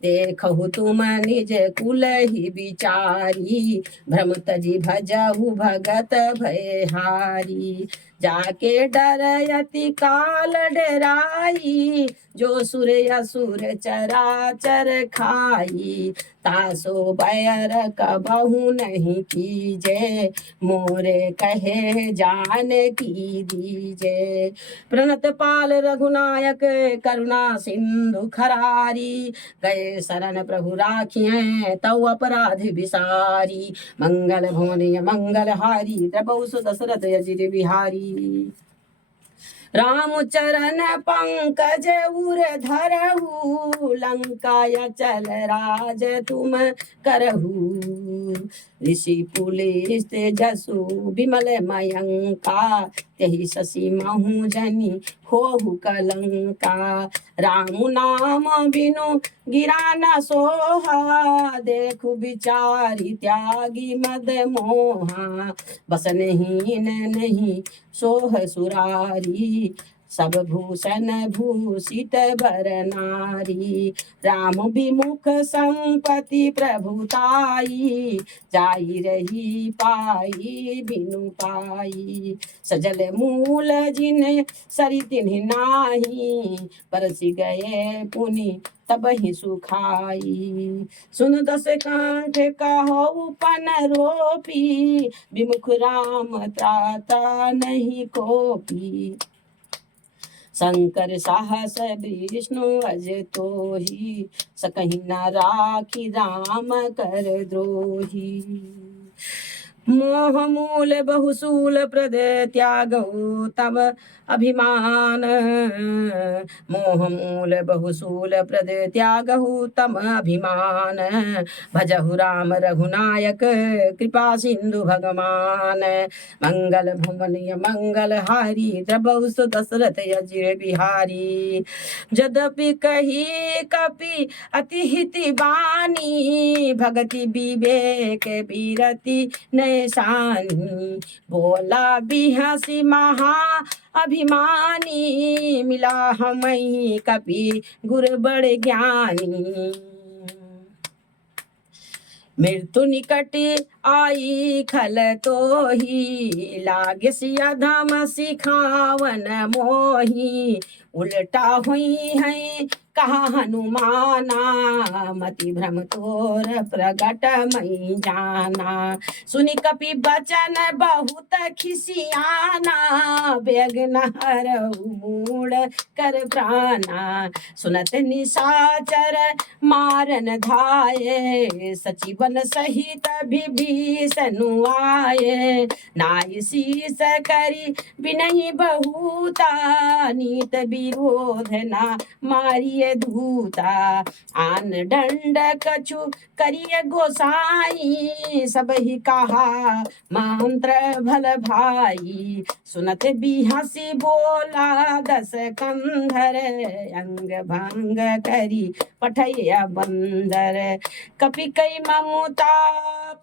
देखहु तुम निज कुल ही विचारी, भ्रम तजी भजहु भगत भयहारी, जाके डरयति काल डराई, जो सुर असुर चराचर खाई, तासो बैर कबहु नहीं कीजे, मोरे कहे जान की दीजे, प्रणत पाल रघुनायक करुणा सिंधु खरारी, गए शरण प्रभु राखिए तव अपराध विसारी, मंगल भवन मंगल हारी, द्रबहु सु दशरथ अजिर बिहारी। राम चरण पंकज उर धरहु, लंका चल राज तुम करहु, ऋषि पुलिस जसु विमल मयंका, तेहि शशि महु जनि होहु कलंका, राम नाम बिनु गिरा न सोहा, देखु विचारी त्यागी मद मोहा, बसनहीन नहीं सोह सुरारी, सब भूषण भूषित बर नारी, राम विमुख संपत्ति प्रभुताई, जाई रही पाई बिनु पाई, सजल मूल जिन सरि तिन्हि नाही, परसि गए पुनि तब ही सुखाई, सुन दस कंठ कहो पन रोपी, विमुख राम त्राता नहीं कोपी, शंकर साहस विष्णु अज तोही, सकहि न राखी राम कर द्रोही, मोह मूल बहुसूल प्रद त्यागहु तब अभिमान, मोह मूल बहुसूल प्रद त्यागहु तम अभिमान, भजहु राम रघुनायक कृपा सिंधु भगवान, मंगल भवन मंगल हारी, द्रबहु सु दशरथ अजिर बिहारी, जदपि कही कपि अति हिति बानी, भगति विवेक बीरति नैसानी, बोला बिहसी महा अभिमानी, मिला हमहि कपि गुर बड़ ज्ञानी, मृत्यु निकट आई खल तो ही, लागे सिया धम सिखावन मोही, उल्टा हुई है कहा हनुमाना, मति भ्रम तोर प्रगट मई जाना, सुनि कपि बचन बहुत खिसियाना, बेग नहरहु मूड कर प्राणा, सुनत निशाचर मारन धाये, सचिवन सहित विभीषण आये, नाई शीस करी बिनहि बहुता, नीत विरोध न मारिय करिए दूता, आन दंड कछु करिए गोसाई, सब ही कहा मंत्र भल भाई, सुनत बिहसी बोला दस कंधर, अंग भंग करी पठैया बंदर, कपि कई ममता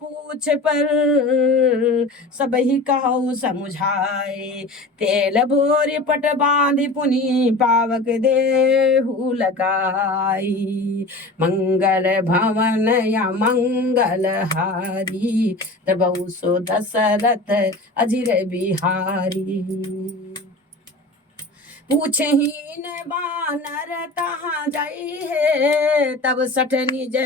पूछ पर, सब ही कहु समुझाए, तेल भोरी पट बांधि पुनि पावक देहु लगाई, मंगल भवन या मंगल हारी, तबौ सो दशरथ अजिर बिहारी, पूछहीन बानर तहाँ जाई है, तब सठ निज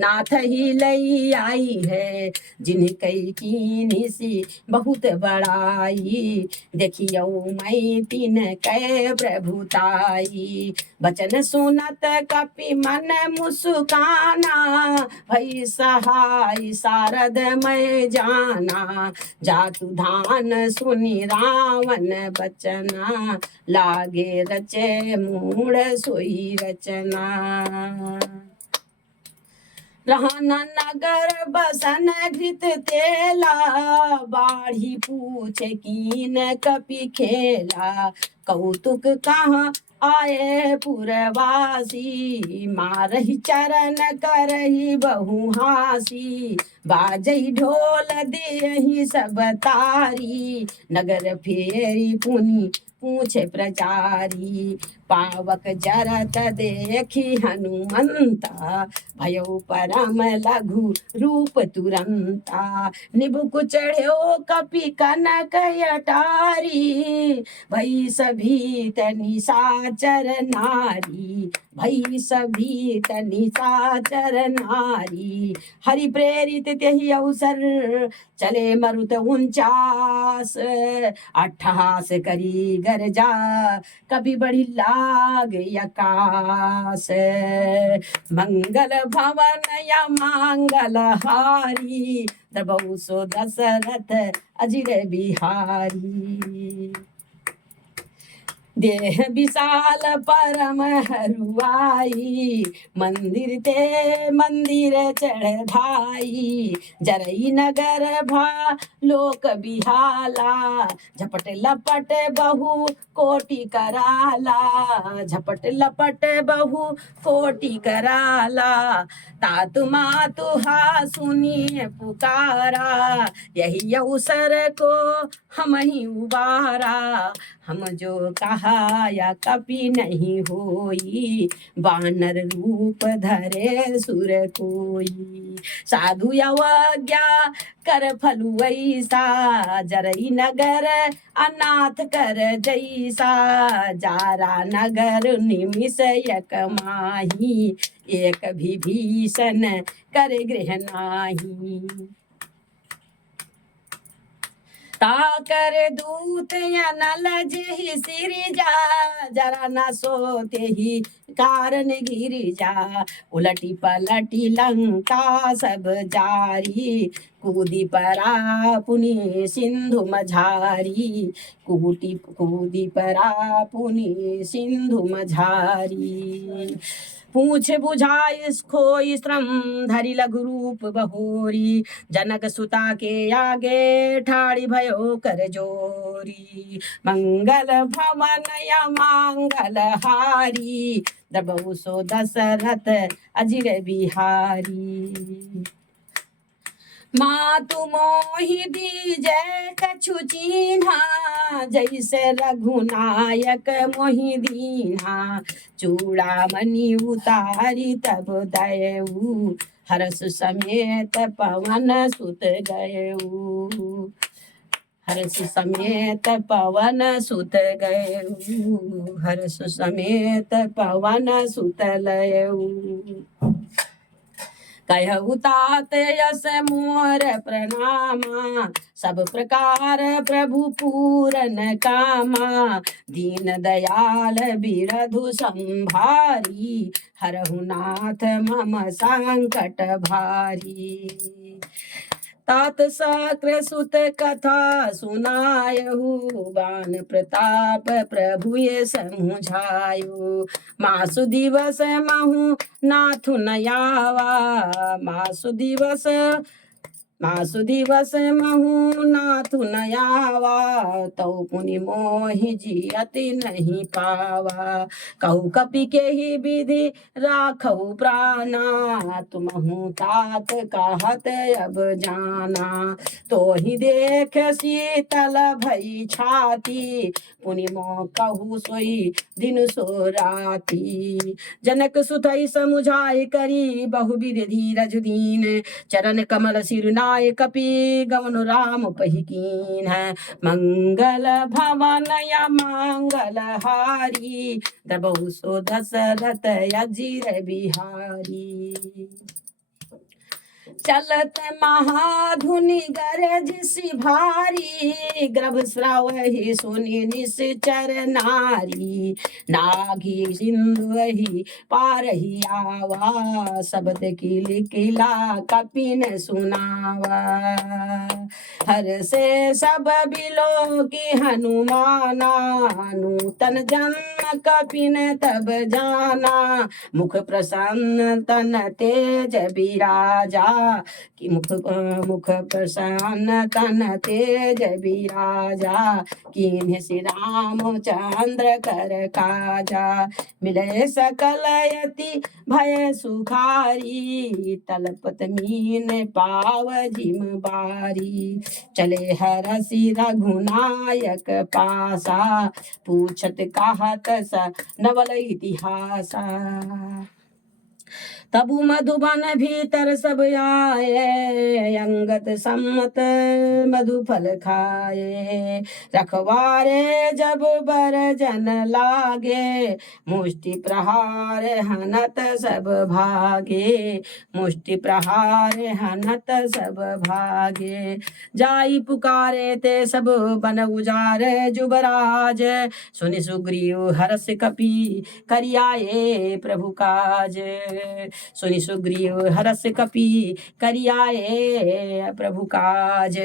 नाथ ही लई आई है, जिन्ह कई कीनी सी बहुत बड़ाई, देखियो मैं तीन कै प्रभुताई, बचन सुनत कपि मन मुस्काना, भई सहाय सारद मैं जाना, जातु धान सुनि रावण बचना, लागे रचे मूढ़ सोई रचना, रहना नगर बसन घृत तेला, बाढ़ी पूछे कीन कपि खेला, कौतुक कहाँ आए पुरवासी, मारही चरण करही बहु हासी, बाजही ढोल देहि सब तारी, नगर फेरी पुनि पूछे प्रचारी, पावक जरत देखी हनुमंता, भयो परम लघु रूप तुरंता, निबुक चढ़ो कपि कनक अटारी, भई सभी निशाचर नारी, भई सभी निशाचर नारी, हरि प्रेरित तेहि अवसर, चले मरुत 49 अट्ठहास करी गरजा, कभी बड़ी लाग आकाश, मंगल भवन या मंगल हारी, तबौ सो दशरथ अजिर बिहारी, देह विशाल परम हरुआई, मंदिर ते मंदिर चढ़ाई, जरई नगर भा लोक बिहाला, झपट लपट बहु कोटि कराला, झपट लपट बहु कोटि कराला, तातु मातु हा सुनिए पुकारा, यही अवसर को हम ही उबारा, हम जो कहा या कपि नहीं होई, वानर रूप धरे सुर कोई, साधु अवज्ञा कर फलु वैसा, जरई नगर अनाथ कर जैसा, जारा नगर निमिष यक माही, एक भी भीषण कर गृह नाही, ताकर दूत या नल जेहि सिरिजा, जरा न सोते ही कारण गिरिजा, उलटी पलटी लंका सब जारी, कूदी परा पुनि सिंधु मझारी, कूदी परा पुनि सिंधु मझारी, पूछ बुझाई खोई श्रम धरि लघु रूप बहोरी, जनक सुता के आगे ठाड़ी भयो कर जोरी, मंगल भवन या मंगल हारी, दबौ सो दशरथ अजिर बिहारी, मातु मोहि दीजे कछु चीन्हा, जैसे रघुनायक मोहि दीन्हा, चूड़ामणि उतारी तब दयऊ, हरस समेत पवन सुत गयऊ, हरस समेत पवन सुत गयऊ, हरस समेत पवन सुत लयऊ, कहु तात यस मोर प्रणामा, सब प्रकार प्रभु पूरन कामा, दीन दयाल बिरधु संभारी, हरहु नाथ मम संकट भारी, तात शक्र सुत कथा सुनायहु, बान प्रताप प्रभु ये समुझायो। मासु दिवस महु नाथु नयावा, मासु दिवस महु नाथु नयावा, तौ पुनि मोहि जियति नहीं पावा। कहु कपि के ही विधि राखऊ प्राणा, तुमहु तात कहत अब जाना। तो ही देख शीतल भई छाती, पुनि मोह कहु सोई दिन सो राती। जनक सुतई समुझाय करी बहुविध धीरज दीन, चरण कमल सिर नाय कपि गवन राम पही कीन है। मंगल भवन या मंगल हारी, द्रबहु सो दशरथ अजीर बिहारी। चलत महाधुनि गरज सी भारी, गर्भ स्रावहि सुनि निश्चर नारी। नागी सिंधु पारही आवा, शब्द किला कपिन सुनावा। हर से सब बिलो की हनुमाना, नूतन जन्म कपिन तब जाना। मुख प्रसन्न तन तेज बिराजा, कि मुख प्रसन्न तन तेज बिराजा। कीन्ह श्री रामचंद्र कर काजा, मिले सकल यति भय सुखारी। तलपत मीन पाव जिम बारी, चले हरसि रघुनायक पासा। पूछत कहत स नवल इतिहासा, तबु मधुबन भीतर सब आए। अंगत सम्मत मधु फल खाए, रखवारे जब बर जन लागे। मुष्टि प्रहार हनत सब भागे, मुष्टि प्रहार हनत सब भागे। जाई पुकारे ते सब बन उजारे जुबराज, सुनि सुग्रीव हर्ष कपि करियाए प्रभु काज। सुनि सुग्रीव हरस कपि करियाए प्रभु काज।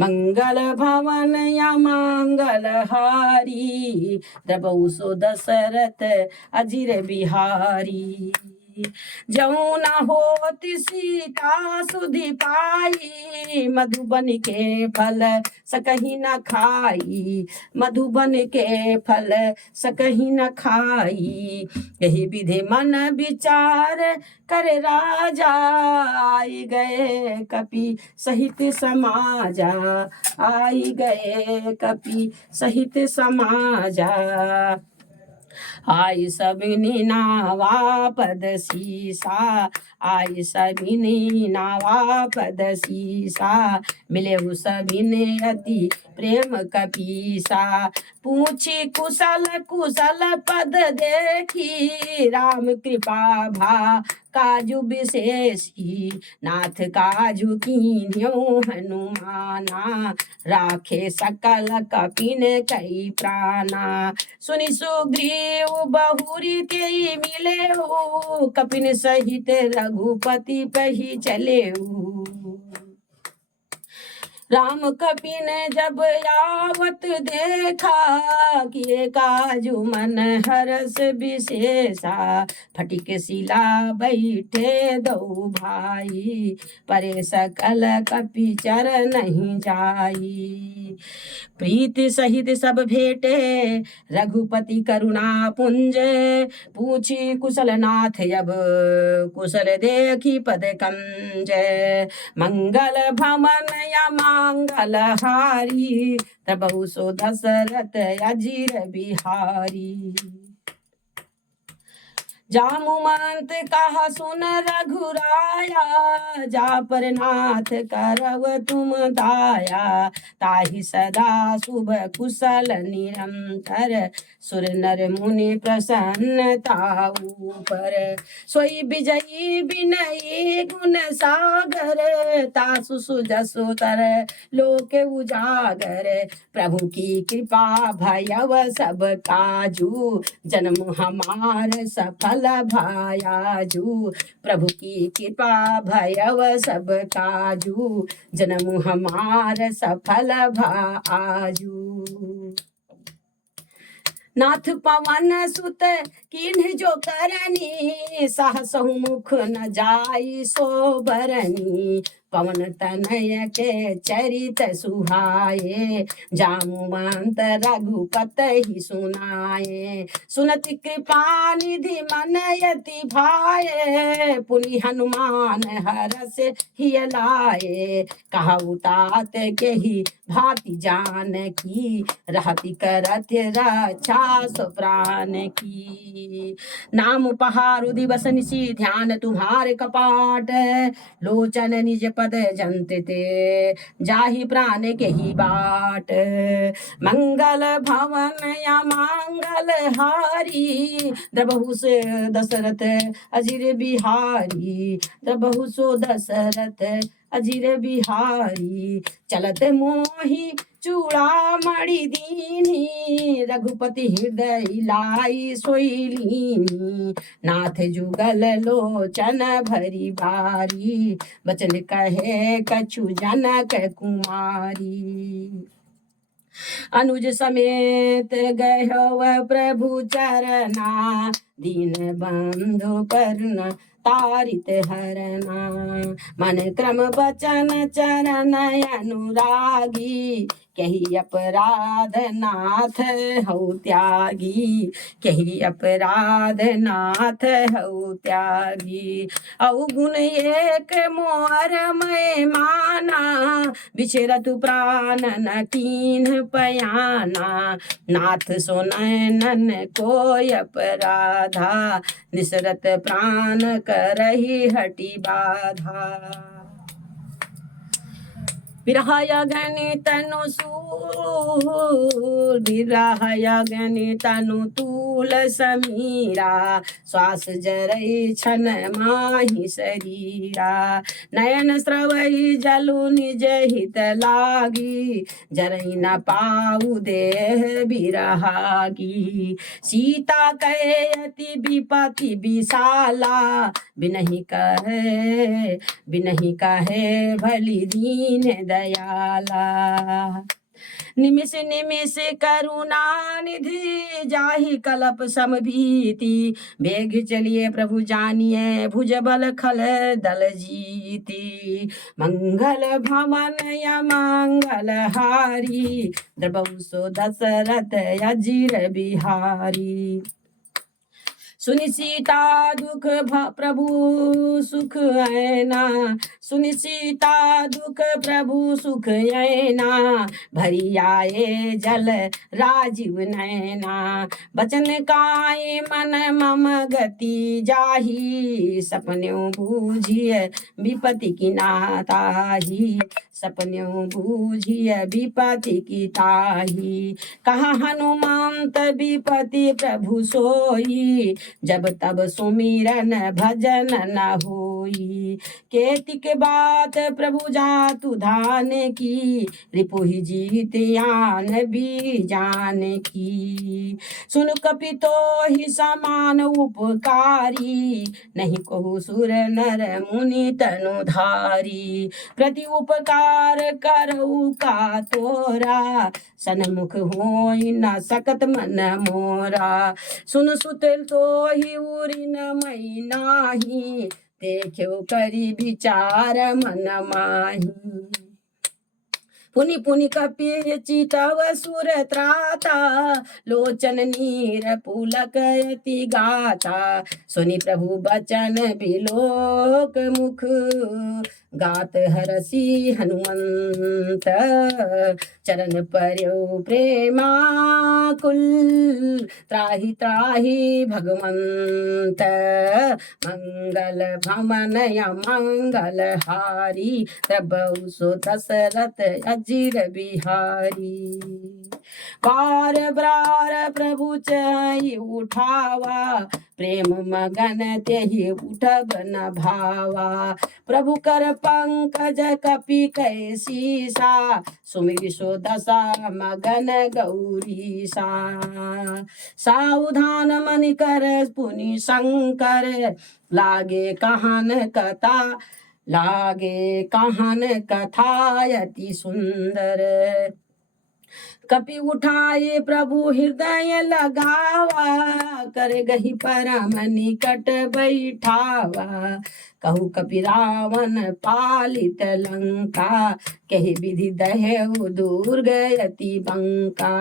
मंगल भवन या मंगल हारी, द्रबहु सो दशरथ अजीर बिहारी। जऊ न होति सीता सुधि पाई, मधुबन के फल सकहि न खाई। मधुबन के फल सकहि न खाई, यही विधि मन विचार कर राजा। आई गए कपि सहित समाजा, आई गए कपि सहित समाजा। आई सबिनी नावा पद सीसा, आई सबिनी नावा पद सीसा। मिले सबिने अति प्रेम कपीसा, पूछी कुशल कुशल पद देखी। राम कृपा भा काजु विशेषी, नाथ काजु कीन्ह्यो हनुमाना। राखे सकल कपिन कई प्राणा, सुनि सुग्रीव बहुरी के मिले हो। कपिन सहित रघुपति पही चले। राम कपिन जब यावत देखा, किए काजु मन हरस विशेषा। फटिक शिला बैठे दो भाई, परे सकल कपि चर नहीं जाई। प्रीति सहित सब भेटे रघुपति करुणा पुंज, पूछी कुशल नाथ अब कुशल देखी पद कंज। मंगल भवन या मंगल हारी, तबहु सो दशरथ अजीर बिहारी। जामुमंत कहा सुन रघुराया, जा पर नाथ करव तुम दाया। ताहि सदा शुभ कुशल निरंतर, सुर नर मुनि प्रसन्नता ऊपर। सोई विजयी विनयी गुण सागर, तासु सुजसुतर लोक उजागर। प्रभु की कृपा भयव सब काजू, जन्म हमार सफल फल भायाजू, प्रभु की कृपा भयव सब काजू, जन्म हमार सफल भाजू। नाथ पवन सुत किन्ह जो करनी, साहसहु मुख न जाई सो बरनी, पवन तनय के चरित सुहाए, जामुवंत रघुपत ही सुनाए, सुनति कृपा निधि मन यति भाए, पुनि हनुमान हरस हिय लाए, कहु तात के ही भांति जानकी, रहति करत रक्षा सो प्राण की। नाम उपहारु दिवस निशि ध्यान तुम्हारे कपाट, लोचन निज पद जंतते जाहि प्राण के ही बाट, मंगल भवन या मंगल हारी, द्रबहु से दशरथ अजिर बिहारी, द्रबहु सो दशरथ अजिर बिहारी, चलत मोहि चूड़ामणि दीनी, रघुपति हृदय लाई सोईलीनी, नाथ जुगल लोचन भरी बारी, बचन कहे कछु जनक कुमारी, अनुज समेत गहव प्रभु चरना, दीन बंधु करुणा तारित हरना, मन क्रम बचन चरण अनुरागी, कही अपराध नाथ हऊ त्यागी, कही अपराध नाथ हऊ त्यागी, अवगुण एक मोर मैं माना, बिछरतु प्राण न कीन्ह पयाना, नाथ सो नैनन कोय अपराधा, निसरत प्राण करही हटि बाधा, विरहाय गनि तनु सूल, विरहाय गनि तनु तूल समीरा, श्वास जरई छन माहि शरीरा, नयन स्रवई जलु निज हित लागी, जरई न पाऊ देह बिरहागी, सीता कहे अति विपति विशाला, बिनहि कहे भली दीन दयाला, निमिष निमिष करुणा निधि, जाहि कलप सम भीति, बेग चलिए प्रभु जानिए, भुज बल खल दल जीती, मंगल भवन या मंगल हारी, द्रबहु सो दशरथ अजिर बिहारी, सुनि सीता दुख प्रभु सुख ऐना, सुनि सीता दुख प्रभु सुख ऐना, भरी आए जल राजीव नैना, बचन काय मन मम गति जाही, सपन्यों बूझिए विपति की नाताही, सपन्यों बूझिए विपति की ताही, कहा हनुमंत विपति प्रभु सोई, जब तब सुमिरन भजन न होई, केतिक बात प्रभु जातु धान की, रिपुहि जीत यान भी जान की, सुन कपितो ही समान उपकारी, नहीं कहु सुर नर मुनि तनुधारी, प्रति उपकार करऊ का तोरा, सन्मुख होई न सकत मन मोरा, सुन सुत तो ही उरी न मई नाही, देखो करी विचार मन माही, पुनि पुनि कपि चितव सुर त्राता, लोचन नीर पुलक यति गाता, सुनि प्रभु बचन बिलोक मुख, गात हरसी हनुमंत, चरण पर्यो प्रेमाकुल, त्राहि त्राहि भगवंत, मंगल भवन या मंगल हारी, प्रभु सो दशरथ अजिर बिहारी। बार बार प्रभु चई उठावा, प्रेम मगन तेहि उठब न भावा। प्रभु कर पंकज कपि कैसीसा, सुमिर सो दशा मगन गौरीसा। सावधान मन कर पुनि शंकर, लागे कहन कथा, लागे कहन कथा अति सुंदर। कपि उठाए प्रभु हृदय लगावा, कर गही परम निकट बैठावा। कहु कपि रावण पालित लंका, कही विधि दहेउ दुर्ग अति बंका।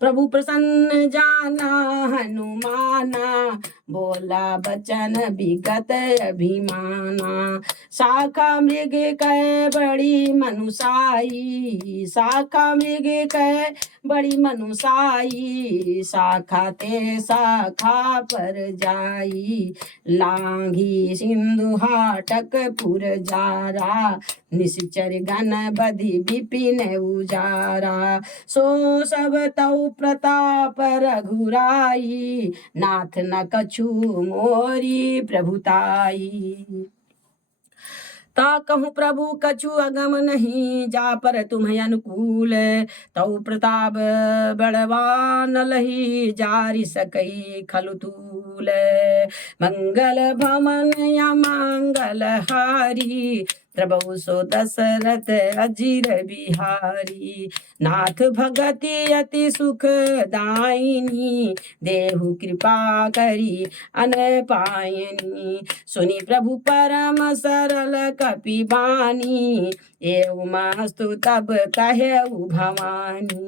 प्रभु प्रसन्न जाना हनुमाना, बोला बचन विगत अभिमाना। शाखा मृग कै बड़ी मनुसाई, शाखा मृग कै बड़ी मनुसाई। शाखा ते शाखा पर जाई, लांघी सिंधु हाटक पुर जारा। निश्चर गण बधि विपिन उजारा, सो सब तौ प्रताप रघुराई। नाथ न कछु मोरी प्रभुताई। ता कहूँ प्रभु कछु अगम नहीं, जा पर तुम्हें अनुकूल। तौ प्रताप बड़वान लही, जारि सकई खलु तूल। मंगल भवन या मंगल हारी, प्रभु सो दशरथ अजीर बिहारी। नाथ भगति अति सुख दायिनी, देहु कृपा करी अन पायनी। सुनि प्रभु परम सरल कपि बानी, एवमस्तु तब कहेउ भवानी।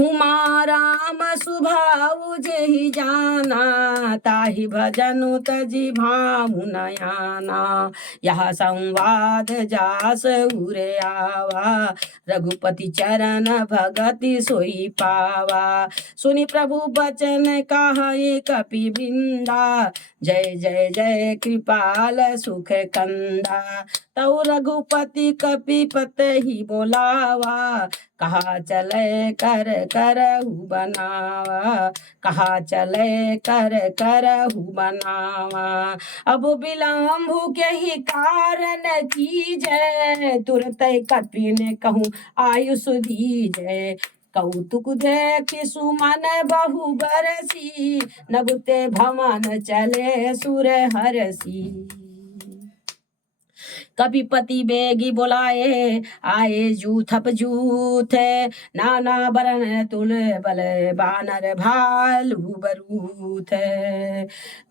हुमा राम सुभाउ जेहि जाना, ताहि भजनु तजि भामु नयाना। यह संवाद जास उरे आवा, रघुपति चरण भगति सोई पावा। सुनि प्रभु बचन कहे कपि वृंदा, जय जय जय कृपाल सुख कंदा। तौ रघुपति कपिपति बोलावा, कहा चले कर करहु बनावा। कहा चले कर करहु बनावा। अब विलम्भु के ही कारण कीजय, तुरत कपिन कहूँ आयुष दीजय। कौतुक देखि सुमन बहु बरसी, नभते भवन चले सुर हरसी। कपिपति बेगी बोलाए, आए जूथप जूथ। नाना बरन तुल बल, बानर भालू बरूथ।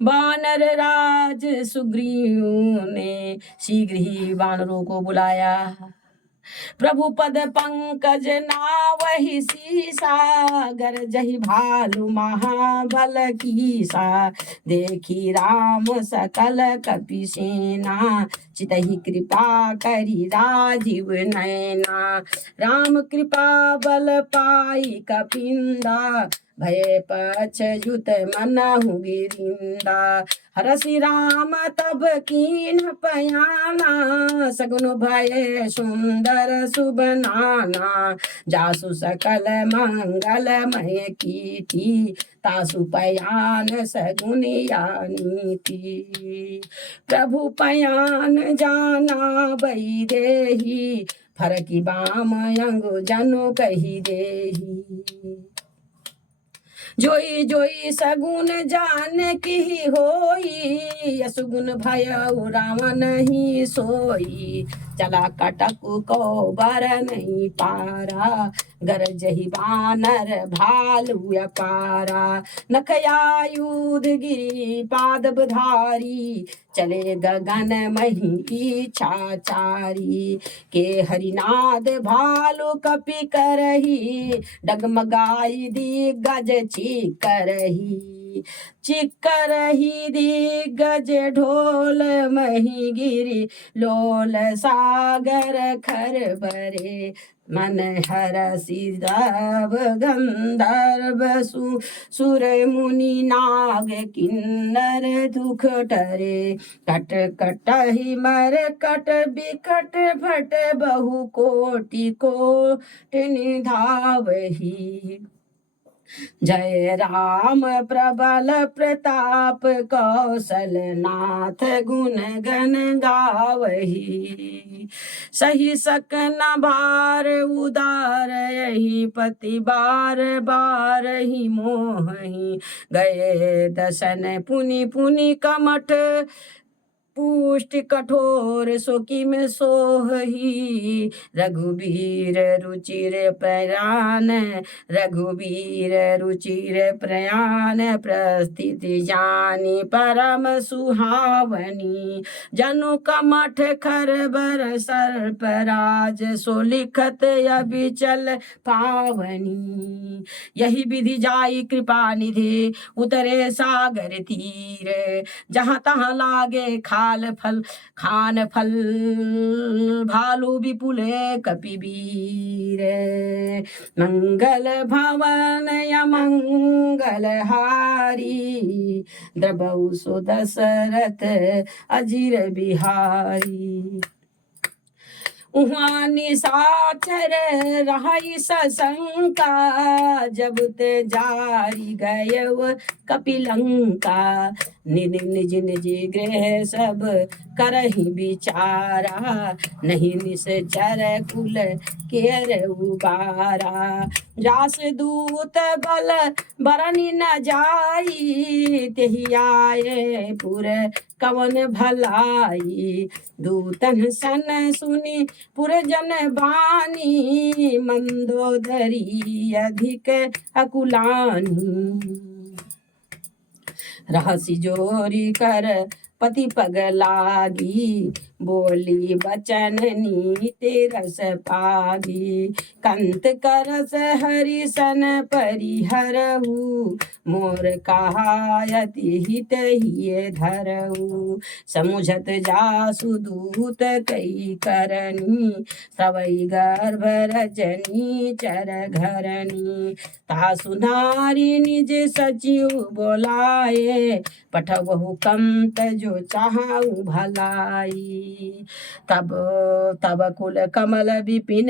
बानर राज सुग्रीव ने शीघ्र ही बानरों को बुलाया। प्रभु पद पंकज नावहि सीसा, गरजहि भालु महाबल कीसा। देखी राम सकल कपि सेना, चितहि कृपा करी राजीव नैना। राम कृपा बल पाई कपिंदा, भय पछयुत मनहु गिरिंदा। हरसि राम तब कीन्ह पयाना, सगुन भय सुंदर शुभ नाना। जासु सकल मंगलमय कीर्ति, तासु पयान सगुन या नीति। प्रभु पयान जाना बई देहि, फरकी बाम अंगु जनु कही देहि। जोई जोई सगुन जान की होई, असुगुन भयउ रावण ही सोई। चला कटक को बर नहीं पारा, गरजहि बानर भालू अपारा। नखयायुध गिरी पादब धारी, चले गगन मही इच्छाचारी। के हरिनाद भालू कपि करही, डगमगाई दिग्गज छी करही। चिक्करही दिग्गज ढोल मही गिरी लोल सागर खर बरे मन हरसि दब गंधर्व सुर मुनि नाग किन्नर दुख टरे कट कटहि मर कट बिकट भट बहु कोटि कोट निधावही जय राम प्रबल प्रताप कौशलनाथ गुण गण गावही सही सकन भार उदार यही पति बार बार ही मोहि गए दसन पुनि पुनि कमठ पुष्ट कठोर सोकिम सोही रघुबीर रुचिर प्रयाण रघुबीर रुचिर प्रयाण प्रस्थिति जानी परम सुहावनी जनु कमठ खरबर सर्पराज सो लिखत अबिचल पावनी यही विधि जाई कृपा निधि उतरे सागर तीर जहाँ तहाँ लागे खान फल भालू विपुले कपिवीर मंगल भवन मंगल हारी द्रबहु सो दशरथ अजिर बिहारी उहाँ निशाचर रहाई सशंका जब ते जारी गयव कपिलंका निज निज निज गृह सब करहि विचारा नहीं निश्चर कुल केर उबारा जास दूत बल बरनि न जाई तेहि आए पुर कवन भलाई दूतन सन सुनी पुरजन बानी मंदोदरी अधिक अकुलानी रहसी जोरी कर पति पग लागी बोली बचन नीति रस पागी कंत करस हरिसन परिहरहु मोर कहायति हित हिय धरहु समुझत जासु दूत कई करनी सवई गर्भ रजनी चर घरनी तासु नारी निज सचिव बोलाए पठवहु कंत जो चाहु भलाई तब कुल कमल विपिन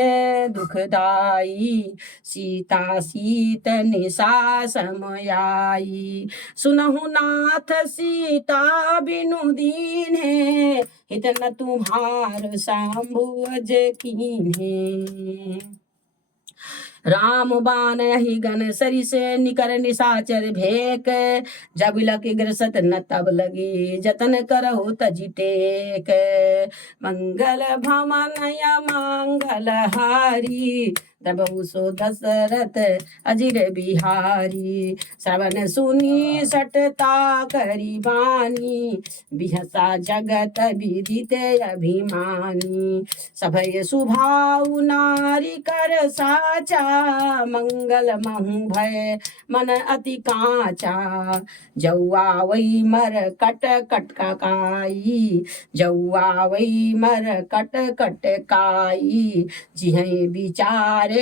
दुखदाई सीता सीत निशा समयाई सुनहु नाथ सीता बिनु दीन्हे हित न तुम्हार शंभु अज कीन्हे राम बाण ही गन सरी से निकर निशाचर भेक जब लक ग्रसत न तब लगी जतन करहु तजि टेक मंगल भवन मंगल हारी तबहु सो दशरथ अजिर बिहारी श्रवण सुनी सटता करी बानी बिहसा जगत विदित अभिमानी सभय सुभाउ नारी कर साचा मंगल महु भय मन अति काचा जौआ वही मर कट कट काई जौआ वही मर कट कट काई जिहे विचार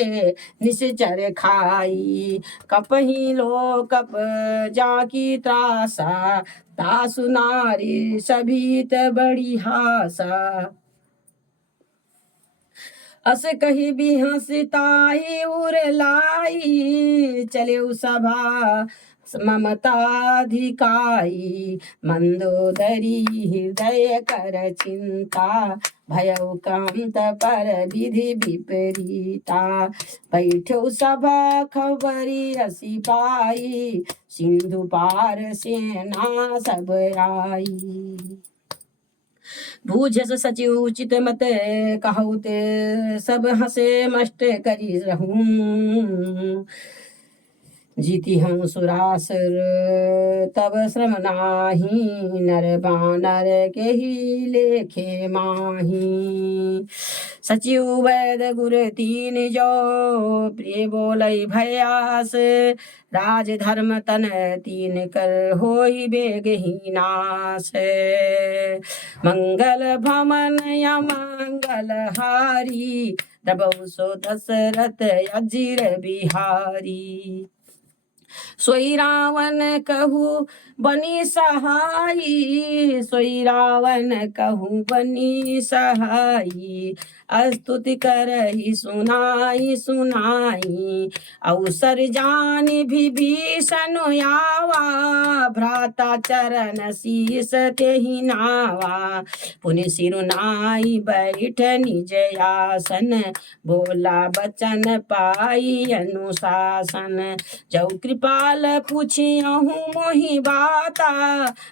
निश्चर खाई कपही लो कप जाकी त्रासा तासु नारी सभीत बड़ी हासा अस कही भी हंसताई उर लाई चले सभा ममताधिकाई मंदोदरी हृदय कर चिंता भयउ कांत पर विधि विपरीता बैठो सभा खबरी असी पाई सिंधु पार सेना सब आई बूझस सचिव उचित मत कहु ते सब हंसे मस्ट करी रहूं जीती हूँ सुरासुर तब श्रम नाही, नर बानर के ही लेखे माही। सचिव वैद गुर तीन जो, प्रिय बोलई भयास, राज धर्म तन तीन कर होई बेग ही नाश। मंगल भवन या मंगल हारी, दबौ सो दशरथ अजीर बिहारी। सोई रावण कहू बनी सहाई, सोई रावण कहू बनी सहाई। स्तुति करही सुनाई सुनाई, अवसर जान विभीषण आवा। भ्राता चरण शीस तेहि नावा, पुनि सिरुनाई बैठ निज आसन। बोला बचन पाई अनुशासन, जौ कृपाल पूछियहु मोहि बाता।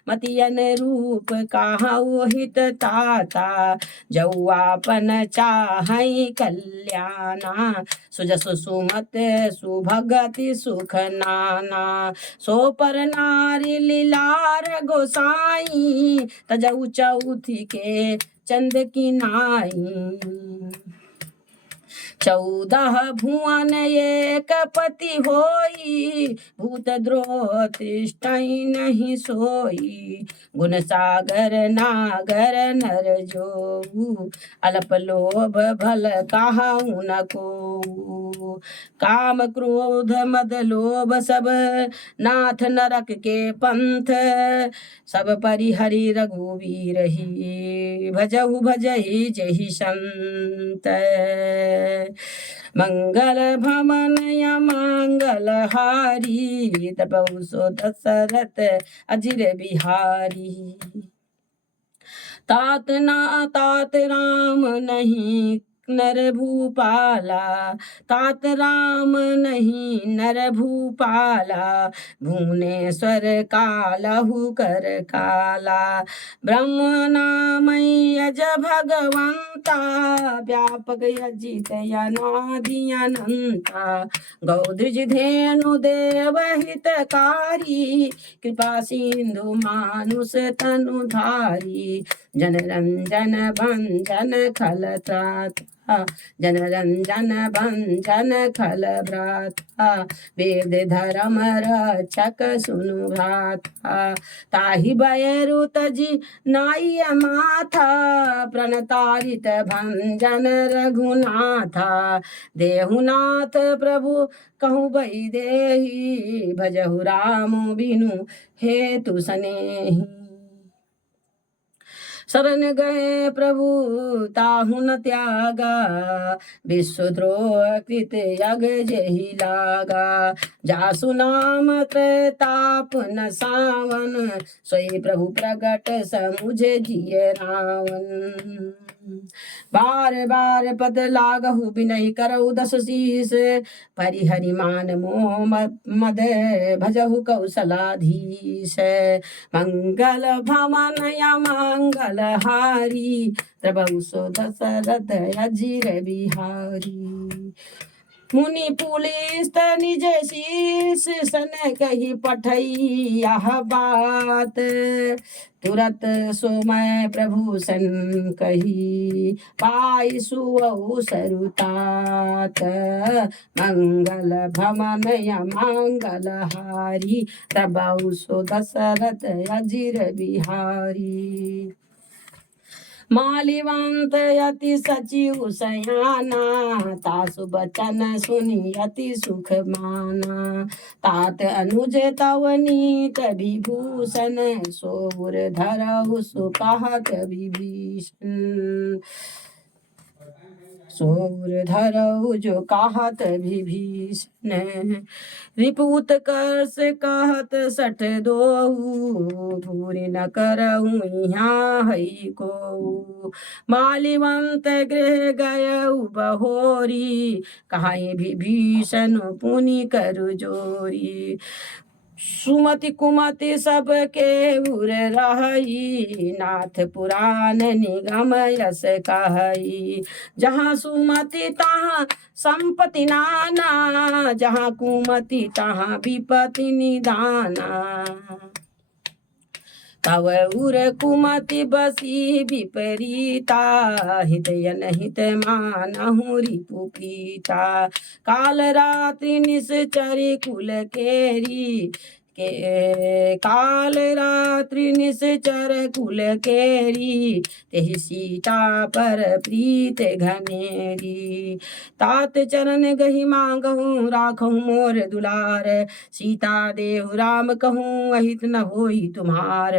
मति अनुरूप कहाऊ हित ताता, जौ आपन चाहै कल्याणा। सुजसु सुमत सुभगति सुख नाना, सो पर नारी लीलार गोसाई। तजौ चौथी के चंद की नाई, 14 भुवन एक पति होई। भूत द्रोह तृष्टि नहीं सोई, गुण सागर नागर नर जो। अल्प लोभ भल काहू न को, काम क्रोध मद लोभ सब नाथ नरक के पंथ। सब परिहरि रघुवीर ही, भजहु भजहि जहि संत। मंगल भवन या मंगल हारी, तबौ सो दशरथ अजिर बिहारी। तात ना तात राम नहीं नर भूपाला, तात राम नहीं नर भूपाला। भुवनेश्वर कालहु कर काला, ब्रह्म नामै अज भगवंता। व्यापक अजित अनादि अनंता, गौद्विज धेनु देव हितकारी। कृपा सिंधु मानुष तनु धारी, जनरंजन भंजन खल त्राता। जनरंजन भंजन खल भ्राता, वेद धर्म रक्षक सुनु भ्राता। ताहि बयरु तजि नाई माथा, प्रणतारित भंजन रघुनाथा। देहुनाथ प्रभु कहूँ बई देहि, भजहु राम बिनु हेतु सनेहि। शरण गए प्रभु ताहु न त्यागा, विश्वद्रोह कृत यग जेहि लागा। जासु नाम त्रैताप न सावन, सोई प्रभु प्रगट समुझ जिय रावण। बार बार पद लागहु बिनहि करऊ दस शीस, परिहरि मान मोह मद भजहु कौशलाधीश। मंगल भवन या मंगल हारी, तबौ सो दशरथ अजिर बिहारी। मुनि पुलिस निज शीस सन कही पठई यह बात। तुरत सोमय प्रभु सन कही, पाई सुअउ सरुतात। मंगल भवन या मंगल हारी, तबौ सो दशरथ अजिर बिहारी। मालिवंत यति सचिव सयाना, तासु बचन सुनि अति सुख माना। तात अनुज तव नीत विभूषण, सोर धरहु सो कहत विभीषण। सोर धरहु जो कहत विभीषण। रिपुत कर्ष कहत सठ दोहु, भूरि न करहु यहाँ हई को। मालिवंत गृह गयउ बहोरी, कहाई विभीषण पुनि करु जोरी। सुमति कुमति सबके उर रही, नाथ पुराण निगम यस कहई। जहाँ सुमति तहाँ संपत्ति नाना, जहाँ कुमति तहाँ विपत्ति निदाना। तव उर कुमति बसी विपरीता, हितय नहित मानहु रिपु प्रीता। काल रात्रि निश्चरी कुल केरी, के काल रात्रि निश्चर कुल केरी, तेहि सीता पर प्रीत घनेरी। तात चरण गहि मांगहु, राखहु मोर दुलार, सीता देव राम कहूँ अहित न होई तुम्हार।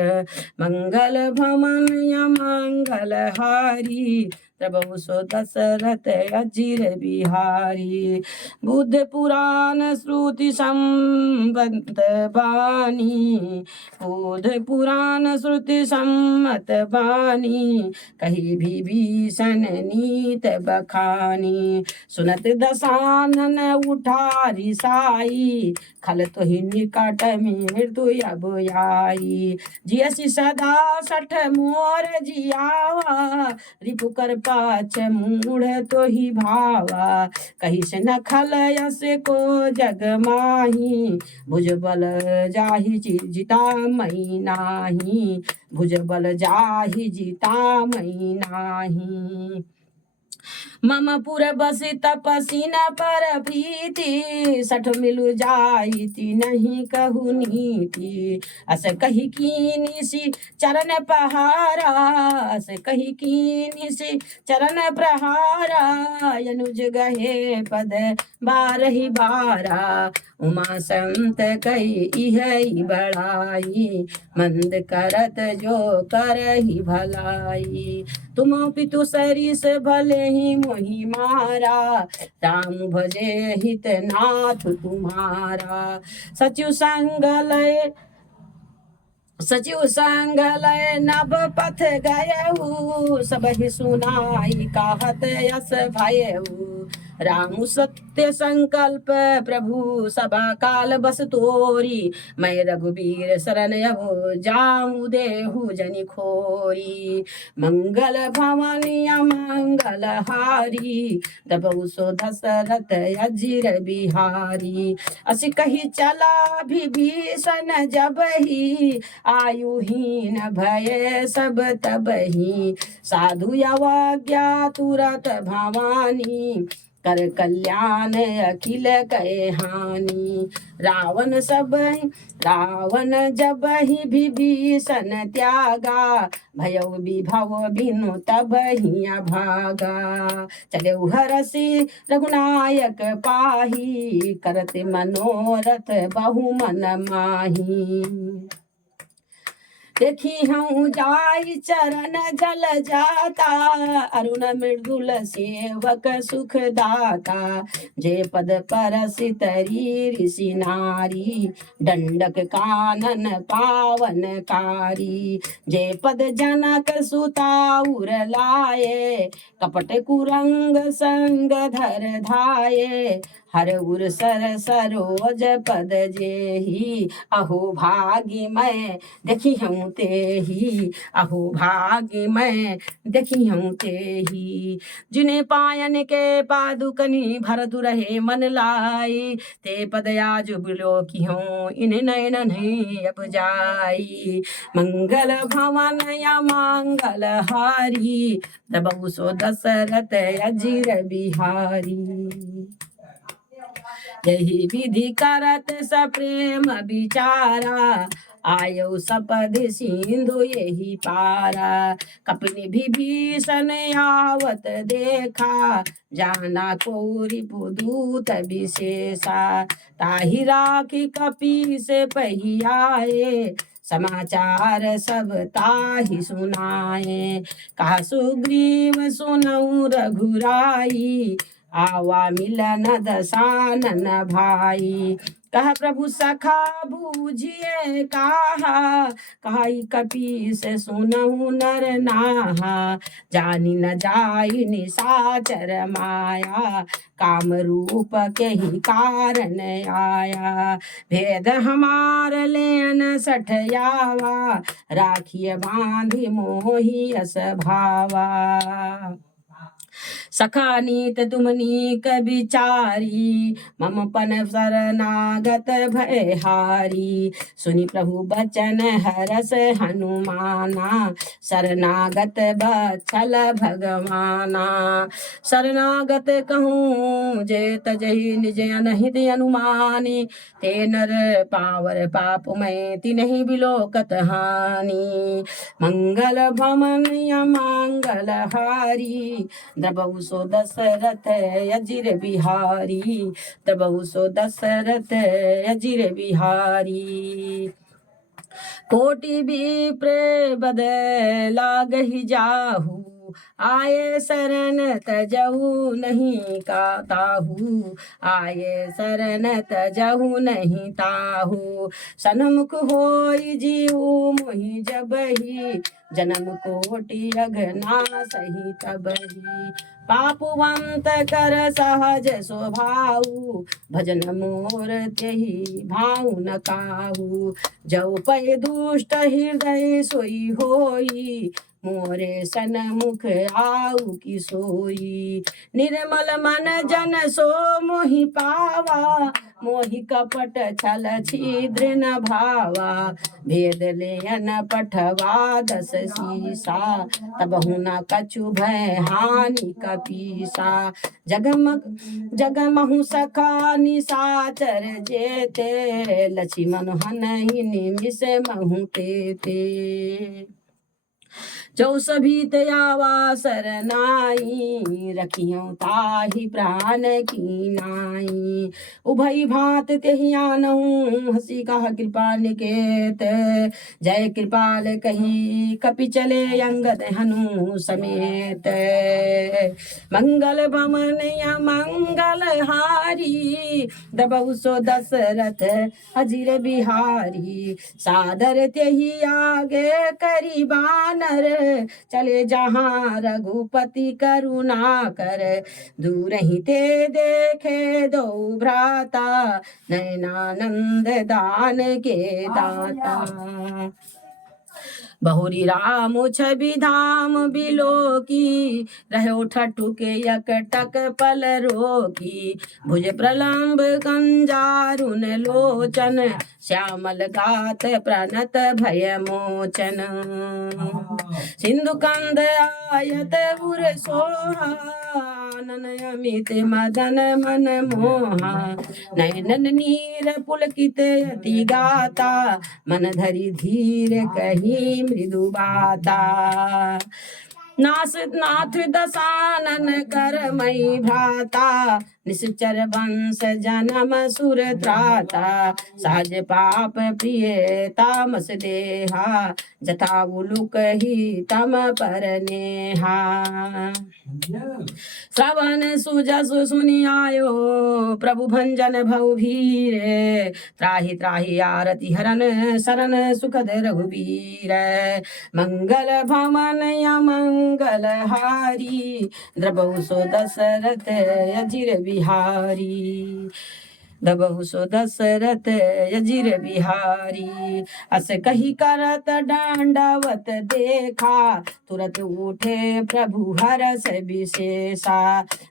मंगल भवन या मंगल हारी, प्रभु सो दशरथ अजीर बिहारी। बुद्ध पुराण श्रुति संबत बानी, बुद्ध पुराण श्रुति सम्मत बानी, कही विभीषण नीत बखानी। सुनत दशानन उठारी साई, खल तो ही निकट मृत्यु अब आई। जियसि सदा सठ मोर जियावा, रिपु कर पाछ मूढ़ तो ही भावा। कही से न खल यस को जग माही, भुजबल जाहि जिता मई नाही, भुजबल जाहि जिता मई नाही। मम पुर बसी तपसी न पर प्रीति, सठ मिलु जाइति नहीं कहु नीति। अस कही कीनिसी चरण पहारा, अस कही कीनिसी चरण प्रहारा। अनुज गहे पद बारहि बारा, उमा संत कई इहै बड़ाई, मंद करत जो करहि भलाई। तुम पितु सरिस भले ही मोहि मारा, राम भजे हित नाथ तुम्हारा। सचिव संग लय नभ पथ गयऊ, सबहि सुनाई कहत यस भयऊ। राम सत्य संकल्प प्रभु सभा काल बस तोरी, मैं रघुबीर शरण अबो जाऊँ देहु जनि खोरी। मंगल भवन मंगल हारी, दबऊ सो दशरथ अजीर बिहारी। अस कही चला विभीषण जबहि, आयुहीन भय सब तबहि। साधु अवज्ञा तुरत भवानी, कर कल्याण अखिल कहे हानि। रावण जब ही विभीषण त्यागा, भयउ विभव बिनु तब ही भागा। चले हरषि रघुनायक पाही, करत मनोरथ बहु मन माही। देखी हूँ जाई चरण जल जाता, अरुण मृदुल सेवक सुख दाता। जे पद परसि तरी ऋषि नारी, दंडक कानन पावन कारी। जे पद जनक सुता उर लाए, कपट कुरंग संग धर धाये। हर उर सर सरोज पद जेही, अहो भागी मैं देखी हूँ तेही, अहो भागी मैं देखी हूँ तेही। जिन्हें पायन के पादुकनी भरत रहे मन लाई, ते पद आज बिलो की हूँ इन नयन नहीं अब जाई। मंगल भवन या मंगल हारी, दबऊ सो दशरथ अजीर बिहारी। यही विधि करत सप्रेम विचारा, आयो सपद सिंधु यही पारा। कपिन विभीषण आवत देखा, जाना को रिपुदूत विशेषा। ताहि राखी कपि से पहियाए, समाचार सब ताहि सुनाए। कहा सुग्रीव सुनऊ रघुराई, आवा मिलन दसानन भाई। कह प्रभु सखा बूझिए कहा, कहाई कपि से सुनहु नर नाहा। जानी न जाई निशाचर माया, काम रूप के ही कारण आया। भेद हमार लेन सठयावा, राखिए बांधी मोही अस भावा। सखा नीत तुम नीक विचारी, मम पन शरणागत भयहारी। सुनि प्रभु बचन हरस हनुमाना, शरणागत बत्सल भगवाना। शरणागत कहूँ जे तजहि निज अनहित अनुमानी, ते नर पावर पाप मैं तिन्हि बिलोकत हानि। मंगल भवन मंगल हारी, द्रबहु सो दशरथ अजिर बिहारी। द्रबहु सो दशरथ अजिर बिहारी। कोटि विप्र बद लागहि जाहू, आये शरण तजहु नहीं का ताहू। आये शरण तजहु नहीं ताहू। सन्मुख होई जीव मोहि जबहि, जन्म कोटि अघना सही तबहि। पापवंत कर सहज स्वभाव, भजन मोर तेहि भाउ न काहू। जौ पै दुष्ट हृदय सोई होई, मोरे सन्मुख आऊ की सोई। निर्मल मन जन सो मोहि पावा, मोहि कपट छल छिद्र न भावा। भेद लेन पठवा दस सीसा, तबहु न कछु भय हानि कपीसा। जगमहु सखा निशाचर जेते, लक्ष्मण हनहि निमिष महु तेते। जो सभी तयावा सरनाई, रखियो ताहि प्राण की नाई। उभय भात तेहि आनहु, हसी कह कृपा निकेत। जय कृपाल कही कपि चले अंगद हनु समेत। मंगल भवन मंगल हारी, द्रबहु सो दशरथ अजिर बिहारी। सादर तेहि आगे करी बानर, चले जहाँ रघुपति करुणा कर। दूर ही ते देखे दो भ्राता, नयनानंद दान के दाता। बहुरी राम छवि धाम बिलोकी, रहो ठठुक यकटक पल रोकी। भुज प्रलम्ब कंजारुन लोचन, श्यामल गात प्रणत भय मोचन। सिंधु कंद आयत उर सोहा, नन अमित मदन मन मोहा। नयनन नीर पुलकित अति गाता, मन धरि धीर कही मृदु बाता। नाथ दसानन कर मई भ्राता, निश्चर वंश जन्म सुर त्राता। सहज पाप प्रिय तामस देहा, जथा उलुक ही तम पर नेहा। श्रवण सुजस सुनि आयो, प्रभु भंजन भव भीरे। त्राहि त्राहि आरति हरन, शरण सुखद रघुबीर। मंगल भवन मंगल हारी, द्रबहु सो दशरथ अजिर बिहारी। द्रबहु सो दशरथ अजिर बिहारी। अस कही करत दंडवत देखा, तुरत उठे प्रभु हरष विशेषा।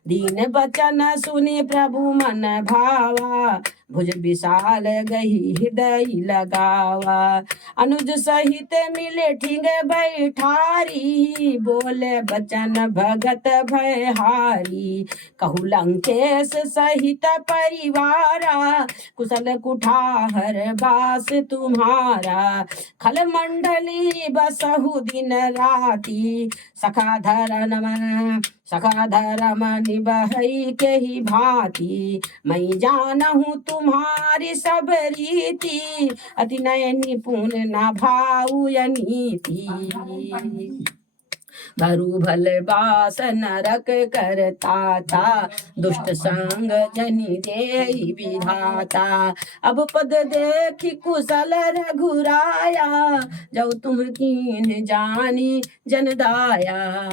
दीन बचन सुनि प्रभु मन भावा, भुज विशाल गही हृदय लगावा। अनुज सहित मिले ठिंग बैठारी, बोले बचन भगत भयहारी। कहु लंकेश सहित परिवारा, कुशल कुठार बास तुम्हारा। खल मंडली बसहु दिन राती, सखा धर्म निबहई के ही भांति। मैं जानहु तुम्हारी सब रीति, अति नय निपुण न भाऊ नीति। भरु भल बास नरक करता था, दुष्ट संग जनि देहि विधाता। अब पद देखी कुशल रघुराया, जब तुम कीन जानी जन दाया।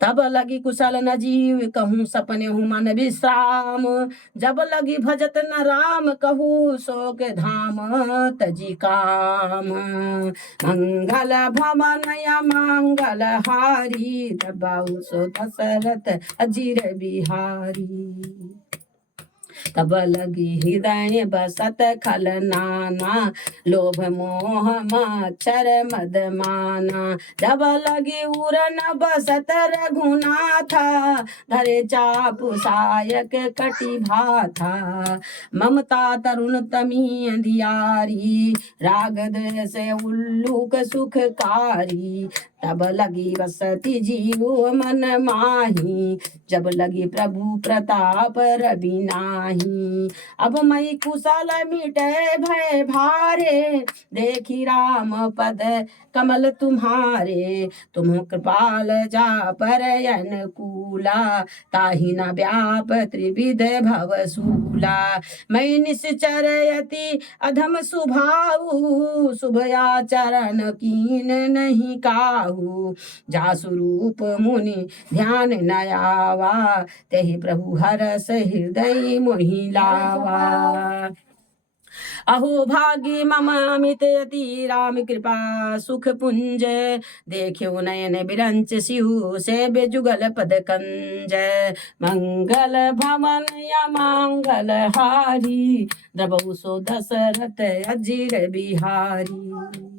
तब लगी कुशल न जीव कहूँ सपने हूँ मन विश्राम, जब लगी भजत न राम कहूँ शोक धाम तजी काम। मंगल भवन या मंगल हारी, दबाऊ सो दशरथ अजीर बिहारी। तब लगी हृदय बसत खल नाना, लोभ मोह मच्छर मद माना। जब लगी उरन बसत रघुनाथा, धरे चापु सायक कटि भाथा। ममता तरुण तमी अंधियारी, राग द्वेष उल्लूक सुखकारी। तब लगी बसती जीव मन माही, जब लगी प्रभु प्रताप रवि नाही। अब मई कुशल मिटे भय भारे, देखी राम पद कमल तुम्हारे। तुम कृपाल जा पर अनुकूला, ताहि न व्याप त्रिविध भव सूला। मई निश्चर यति अधम सुभाऊ, शुभ आचरण कीन नहीं काहू। जासु रूप मुनि ध्यान न आवा, तेहि प्रभु हरस हृदय मोहि लावा। अहो भागी मम अमित यति राम कृपा सुख पुंज, देखो नयन बिरंच सिहु से बेजुगल पद कंज। मंगल भवन या मंगल हारी, द्रबहु सो दशरथ अजीर बिहारी।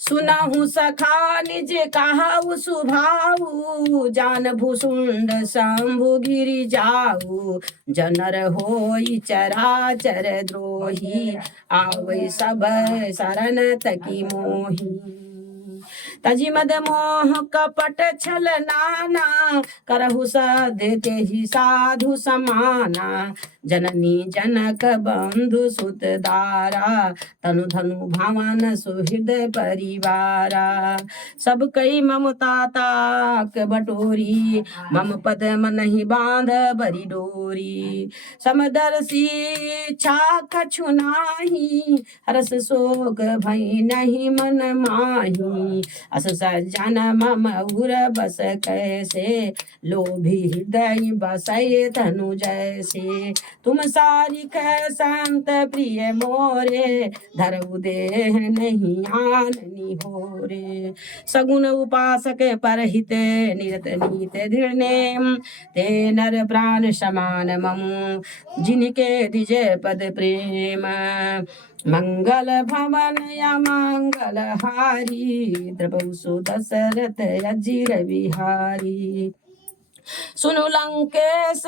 सुनहु सखा निज कहाऊ सुभाऊ, जान भूसुंड शंभु गिरि जाऊ। जनर होई चराचर द्रोही, आवै सब शरण तकी मोही। तजी मद मोह कपट छल नाना, करहु सद्य तेहि साधु समाना। जननी जनक बंधु सुत दारा, तनु धनु भवन सुहृदय परिवारा। सब कई ममता ताक बटोरी, मम पद मनहि बांध बरी डोरी। समदर्शी इच्छा कछु नाही, हरस शोक भई नहीं मन माही। अस सज्जन मम उर बस कैसे, लोभी हृदय बसै तनु जैसे। तुम सारिक संत प्रिय मोरे, धरऊ देह नहीं आननी होरे। सगुन उपासक परहित निरत नीत दृढ़ नेम, ते नर प्राण समान मम जिनके दिजे पद प्रेम। मंगल भवन या मंगल हारी, द्रबहु सो दशरथ अजीर बिहारी। सुनु लंकेश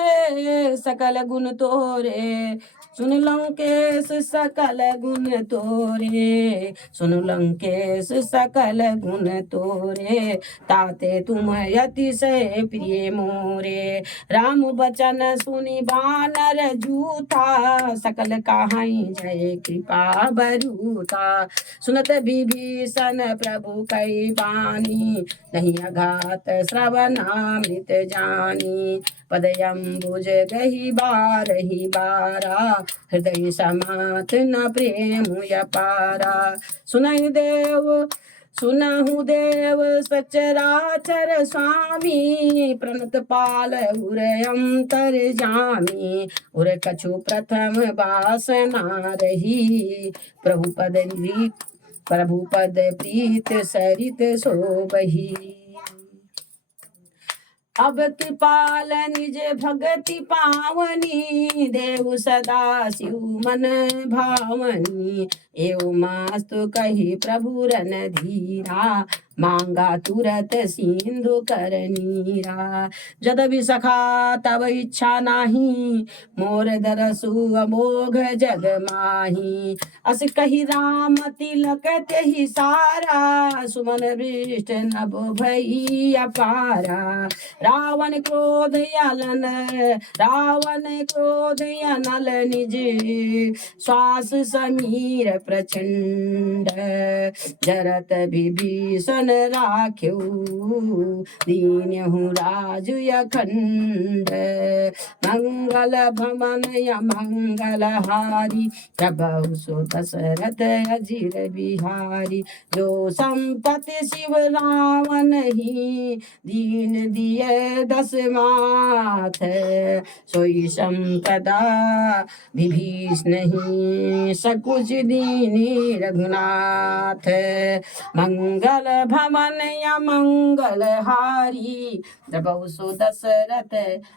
सकल गुण तोरे, सुन लंकेश सकल गुण तोरे। सुन लंकेश सकल गुण तोरे, ताते तुम अतिशय प्रिय मोरे। राम बचन सुनि बानर जूथा, सकल काहई जय कृपा बरूथा। सुनत विभीषण प्रभु कई बानी, नहीं अघात श्रवणामृत जानी। पदयंबुज गही बारही बारा, हृदय समात न प्रेम अपारा। सुनहु देव सचराचर स्वामी, प्रणत पाल उर अंतर जामी। उर कछु प्रथम वासना रही, प्रभु पद प्रीत सरित सोबही। अब कृपाल निज भगति पावनी, देव सदा शिव मन भावनी। एवं मास्तु कही प्रभु रन धीरा, मांगा तुरत सिंधु कर नीरा। जदवि सखा तब इच्छा नाही, मोर दरसु अमोघ जग माही। अस कही राम तिलक तेहि सारा, सुमन वृष्ट नभ भई अपारा। रावण क्रोध अनल, रावण क्रोध अनल निज, श्वास समीर प्रचंड। जरत विभीषण राख्यो, दीन्यहु राजु अखंड। मंगल भवन मंगल हारी, प्रभु सो दशरथ अजिर बिहारी। जो संपत्ति शिव रावण ही, दीन दिए दस माथ। सोई संपदा विभीषण ही, सकुच दीनी रघुनाथ। मंगल भवन या मंगल हारी, दबहु सो दशरथ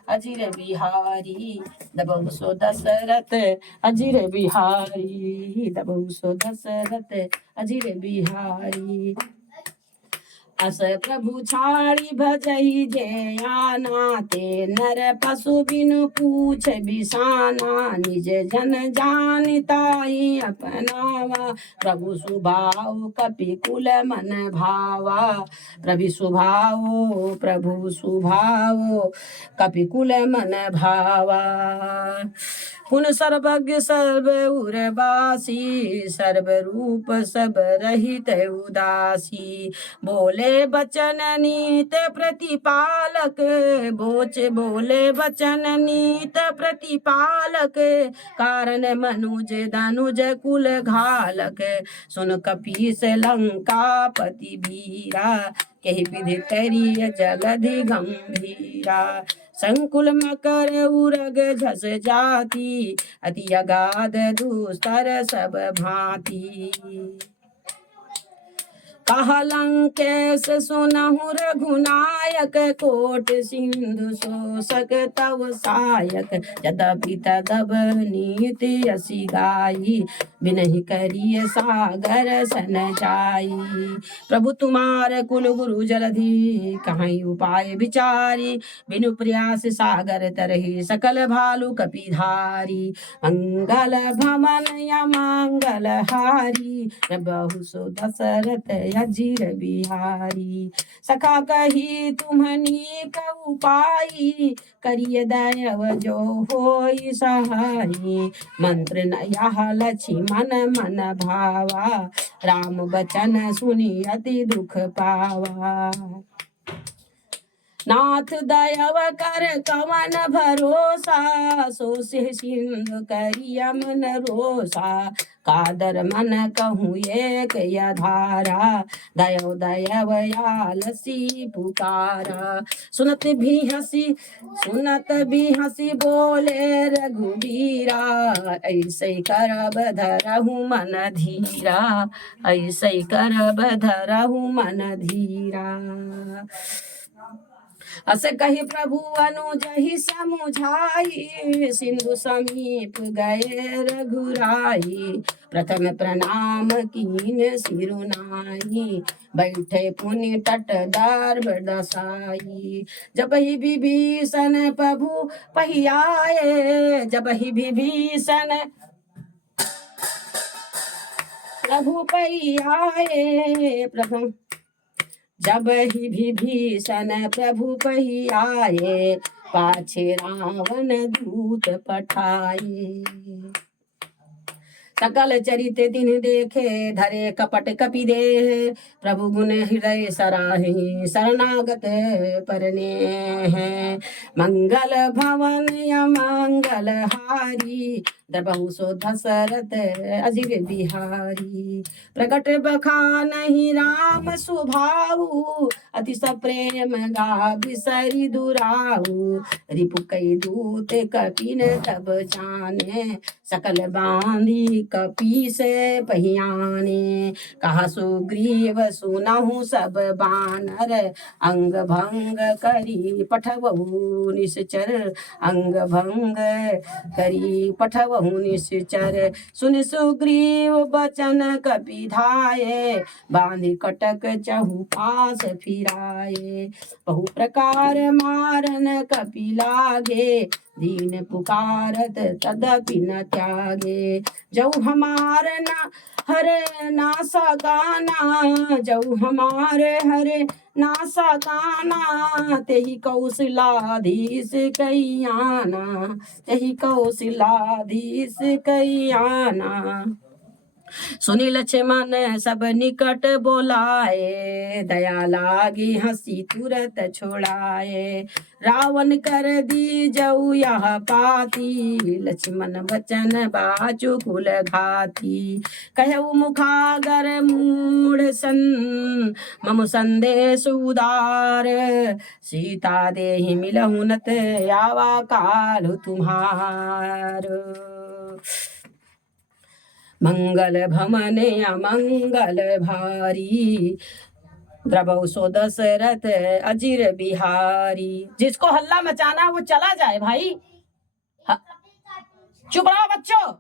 अजिर बिहारी। दबहु सो दशरथ अजिर बिहारी, दबहु सो दशरथ अजिर बिहारी। अस प्रभु छाड़ी भजई जे आना, ते नर पशु बिनु पूछ बिसाना। निज जन जानताई अपनावा, प्रभु सुभाव कपि कुल मन भावा। प्रभु सुभाव, प्रभु सुभाव कपि कुल मन भावा। पुन सर्वज्ञ सर्व उर्वासी, सर्व रूप सब रहित उदासी। बोले बचन नीत प्रतिपालक, बोच बोले बचन नीत प्रतिपालक। कारण मनुज धनुज कुल घालक, सुन कपीस लंकापति वीरा। कहि विधि करिय जलधि गंभीरा, संकुल मकर उरग झस जाति। अति अगाध दुस्तर सब भांति। कहा लंकेश सुनहु रघुनायक, कोट सिंधु शोषक तव सायक। यद्यपि तदब नीति असी गाई, बिनहि करिय सागर सन जाई। प्रभु तुम्हार कुल गुरु जलधि, कहीं उपाय विचारी। बिनु प्रयास सागर तरहि, सकल भालु कपिधारी। मंगल भवन या मंगल हारी, प्रभु सो दशरथ अजिर बिहारी। सखा कही तुम्हनी कऊ पाई, करिय दयव जो होई सहाई। मंत्र न यह लक्ष्मण मन भावा, राम बचन सुनि अति दुख पावा। नाथ दयव कर कवन भरोसा, सो से सिंधु करिय मन रोसा। कादर मन कहूँ एक यधारा, दयव दयव आलसी पुकारा। सुनत भी हंसी बोले रघुबीरा। ऐसे करब धरहु मन धीरा, ऐसे करब धरहु मन धीरा। अस कही प्रभु अनुजहि समुझाई, सिंधु समीप गए रघुराई। प्रथम प्रणाम कीन सिरुनाई, बैठे पुनि तट दार्भ दसाई। जब ही विभीषण प्रभु पहियाए, जब ही विभीषण प्रभु पहियाए। प्रभु जब ही विभीषण प्रभु पहियाए, पाछे रावण दूत पठाए। सकल चरित दिन देखे, धरे कपट कपि देह। प्रभु गुण हृदय सराहि, शरणागत परने हैं। मंगल भवन या मंगल हारी, दबहु सो दशरथ अजिर बिहारी। प्रकट बखानहि राम सुभाऊ, अति सप्रेम गा बिसरि दुराऊ। रिपु कई दूत कपिन तब जाने, सकल बांधी कपि से पहियाने। कहा सुग्रीव सुनहु सब बानर, अंग भंग करी पठवहु निश्चर। अंग भंग करी पठवहु आवहु निश्चर। सुन सुग्रीव बचन कपि धाये, बांधि कटक चहु पास फिराए। बहु प्रकार मारन कपि लागे, दीन पुकारत तदपि न त्यागे। जऊ हमार न हरे नासा गाना, जऊ हमारे हरे नासा गाना, तेहि कौशलाधीश कैयाना, तेहि कौशलाधीश कैयाना। सुनि लक्ष्मण सब निकट बोलाए, दया लागी हंसी तुरत छोड़ाए। रावण कर दी जऊ यह पाती, लक्ष्मण बचन बाजु कुल घाती। कहु मुखागर मूढ़ सन, मम संदेश उदार, सीता देहि मिलहु नत आवा काल तुम्हार। मंगल भवन अमंगल भारी, द्रवहु सो दशरथ अजिर बिहारी। जिसको हल्ला मचाना वो चला जाए भाई। चुप रहो बच्चों।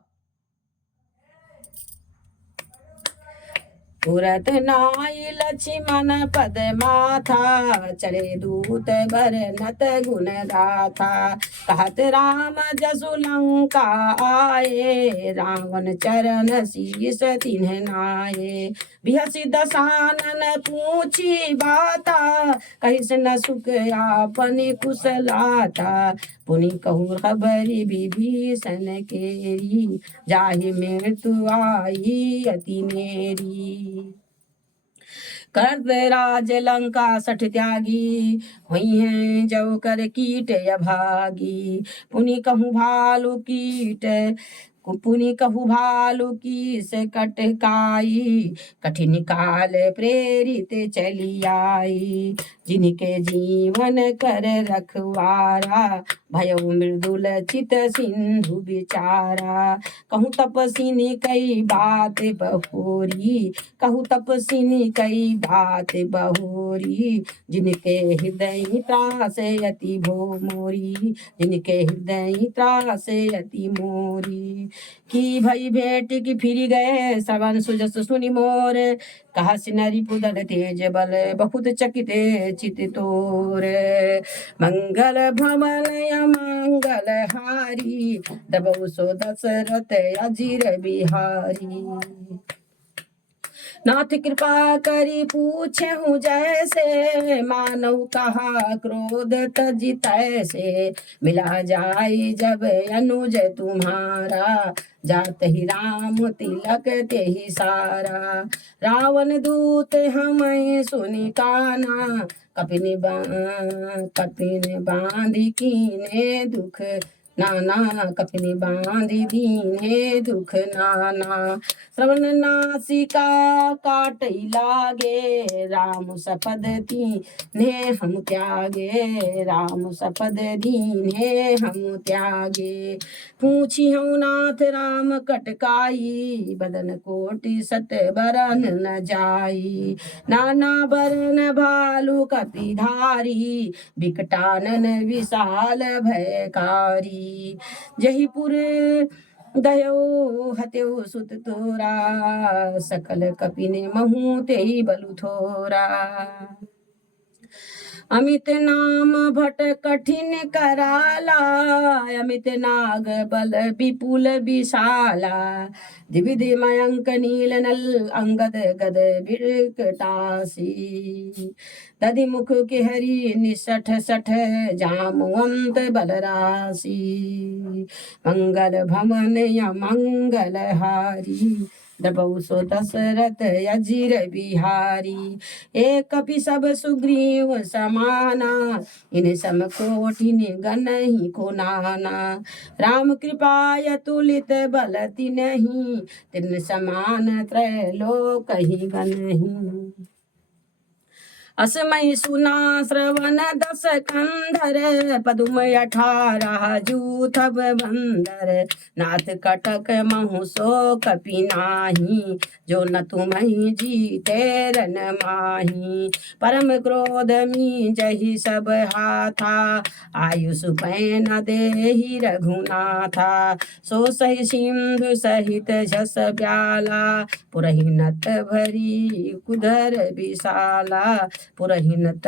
तुरत नाई लक्ष्मण पद माथा, चले दूत बरनत गुण गाथा। कहत राम जसु लंका आए, रावण चरण शीस तिन्ह नाये। बिहसि दसानन पूछी बाता, कहिस न सुख आपन कुशलाता। पुनि कहु खबरि विभीषण केरी, जाहि मृत्यु आई अति नेरी। करत राज लंका सठ त्यागी, हुई हैं जौ कर कीट अभागी। पुनि कहूँ भालु कीट, पुनि कहु भालु की से कटकाई, कठिन काल प्रेरित चली आई। जिनके जीवन कर रखवारा, भयउ मृदुल चित सिंधु बिचारा। कहूँ तपसिनी कई बात बहोरी, कहूँ तपसिनी कई बात बहोरी। जिनके हृदय त्रास अति भो मोरी, जिनके हृदय त्रास अति मोरी। की भई भेंट की फिर गए, श्रवण सुजस सुनि मोर। कहा सिनरी पुदल तेज बल, बहुत चकित चित तोर। मंगल भवन अमंगल हारी, दबौ सो दशरथ अजिर बिहारी। नाथ कृपा करी पूछहु जैसे, मानव कहा क्रोध तजि तैसे। मिला जाई जब अनुज तुम्हारा, जात ही राम तिलक तेहि सारा। रावण दूत हमें सुनि काना, कपिन बांधि कीन्हे दुख नाना। कपिन बांधि दीन्हे दुख नाना। श्रवण नासिका काटई लागे, राम सपद दीन्हे हम त्यागे। राम सपद दीन्हे हम त्यागे। पूछी हूँ नाथ राम कटकाई, बदन कोटि सत बरन न जाई। नाना बरन भालु कपि धारी, बिकटानन विशाल भयकारी। जहीपुर दयो हत्यो सुत तोरा, सकल कपिन महु तेहि बलु थोरा। अमित नाम भट कठिन कराला, अमित नाग बल विपुल विशाला। दिविधि मयंक नील नल अंगद गद बिरकटासी। दधि मुख के हरि निसठ सठ, जामवंत बलरासी। मंगल भवन अमंगल हारी, दबौ सो दशरथ अजिर बिहारी। एक कपि सब सुग्रीव समाना, इन सम कोटिन गनहि को नाना। राम कृपाय तुलित बल तिन्हि, तिन समान त्रैलोक ही गनहि। असमय सुना श्रवण 10 कंधर, पदुम 18 जूथब बंदर, नाथ कटक महु सो कपि नाही, जो न तुम्हि जीते रन माही। परम क्रोध मी जहि सब हाथा, आयुष पैन देहि रघुनाथा, सो सहि सिंधु सहित जस ब्याला, पुरहिनत भरी कुधर विशाला, पुरहिनत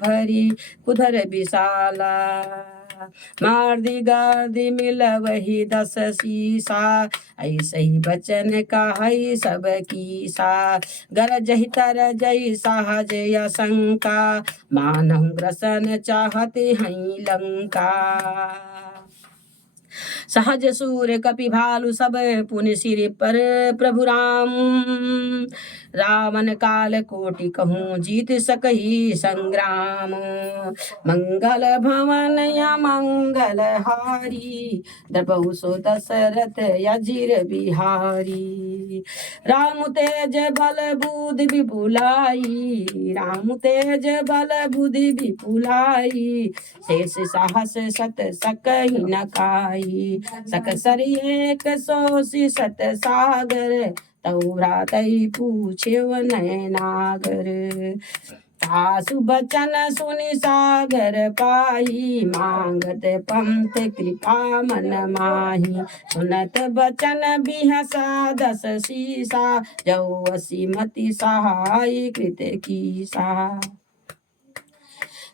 भरी कुधर विशाला। मार्दी गार्दी मिलवहि 10 सीसा, ऐसे ही बचन कहै सब कीसा, गरजहि तरजहि सहज शंका, मानहु ग्रसन चाहते हैं लंका। सहज सूर कपि भालु सब पुनि सिर पर, प्रभु राम रावण काल कोटि कहूँ जीत सकहि संग्राम। मंगल भवन या मंगल हारी, द्रपहु सो दशरथ अजिर बिहारी। राम तेज बल बुद्धि विपुलाई, राम तेज बल बुद्धि विपुलाई, शेष साहस सत सकहि न काई, सकसर 100 सत सागर, तौरा तई पूछे नयनागर। तासु बचन सुनि सागर पाही, मांगत पंथ कृपा मन माही, सुनत बचन बिहसा 10 सीसा, जौ असीमति सहाय कृत कीसा।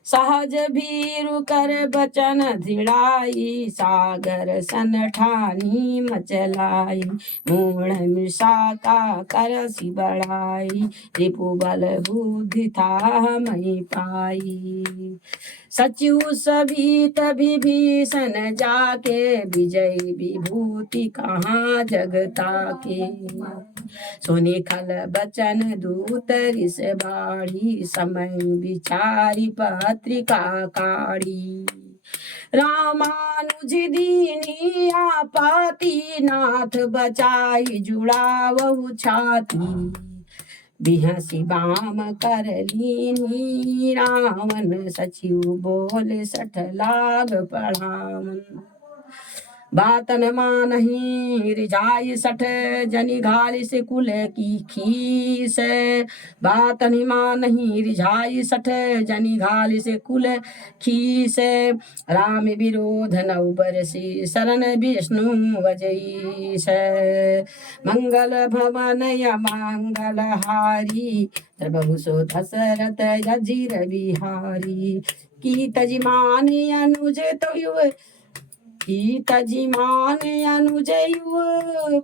सहज भीरु कर बचन दृढ़ाई, सागर सन ठानी मचलाई, मूढ़ मृषा का करसि बढ़ाई, रिपु बल बुद्धि था मई पाई। सचिव सभी तभी भीषण जाके, विजय विभूति कहाँ जगता के। सुनि खल बचन दूत रिस बाढ़ी, समय विचारी पत्रिका काढ़ी। रामानुज दीनी आपत्ति, नाथ बचाई जुड़ावहु छाती, बिहसी बाम कर लीनी, रावण सचिव बोले 60 लाग पढ़ावन। बातन मानहि रिझाई 60 जनि घालिस कुल की खीस, बातन मानहि रिझाई 60 जनि घालिस कुल खीस। राम विरोध नौ बरसी, शरण विष्णु अजईस, मंगल भवन या मंगल हारी, प्रभु सो दशरथ अजिर बिहारी। की तजिमान अनुज तो की तजिमान अनुज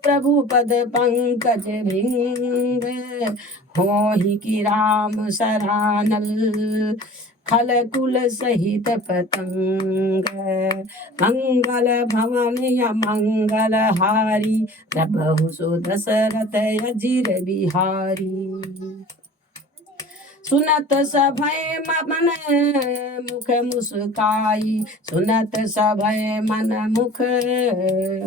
प्रभु पद पंकज भिंग, होहि की राम सरानल, खल कुल सहित पतंग। मंगल भवन या मंगल हारी, प्रभु सो दशरथ अजिर बिहारी। सुनत सभय मन मुख मुस्काई, सुनत सभय मन मुख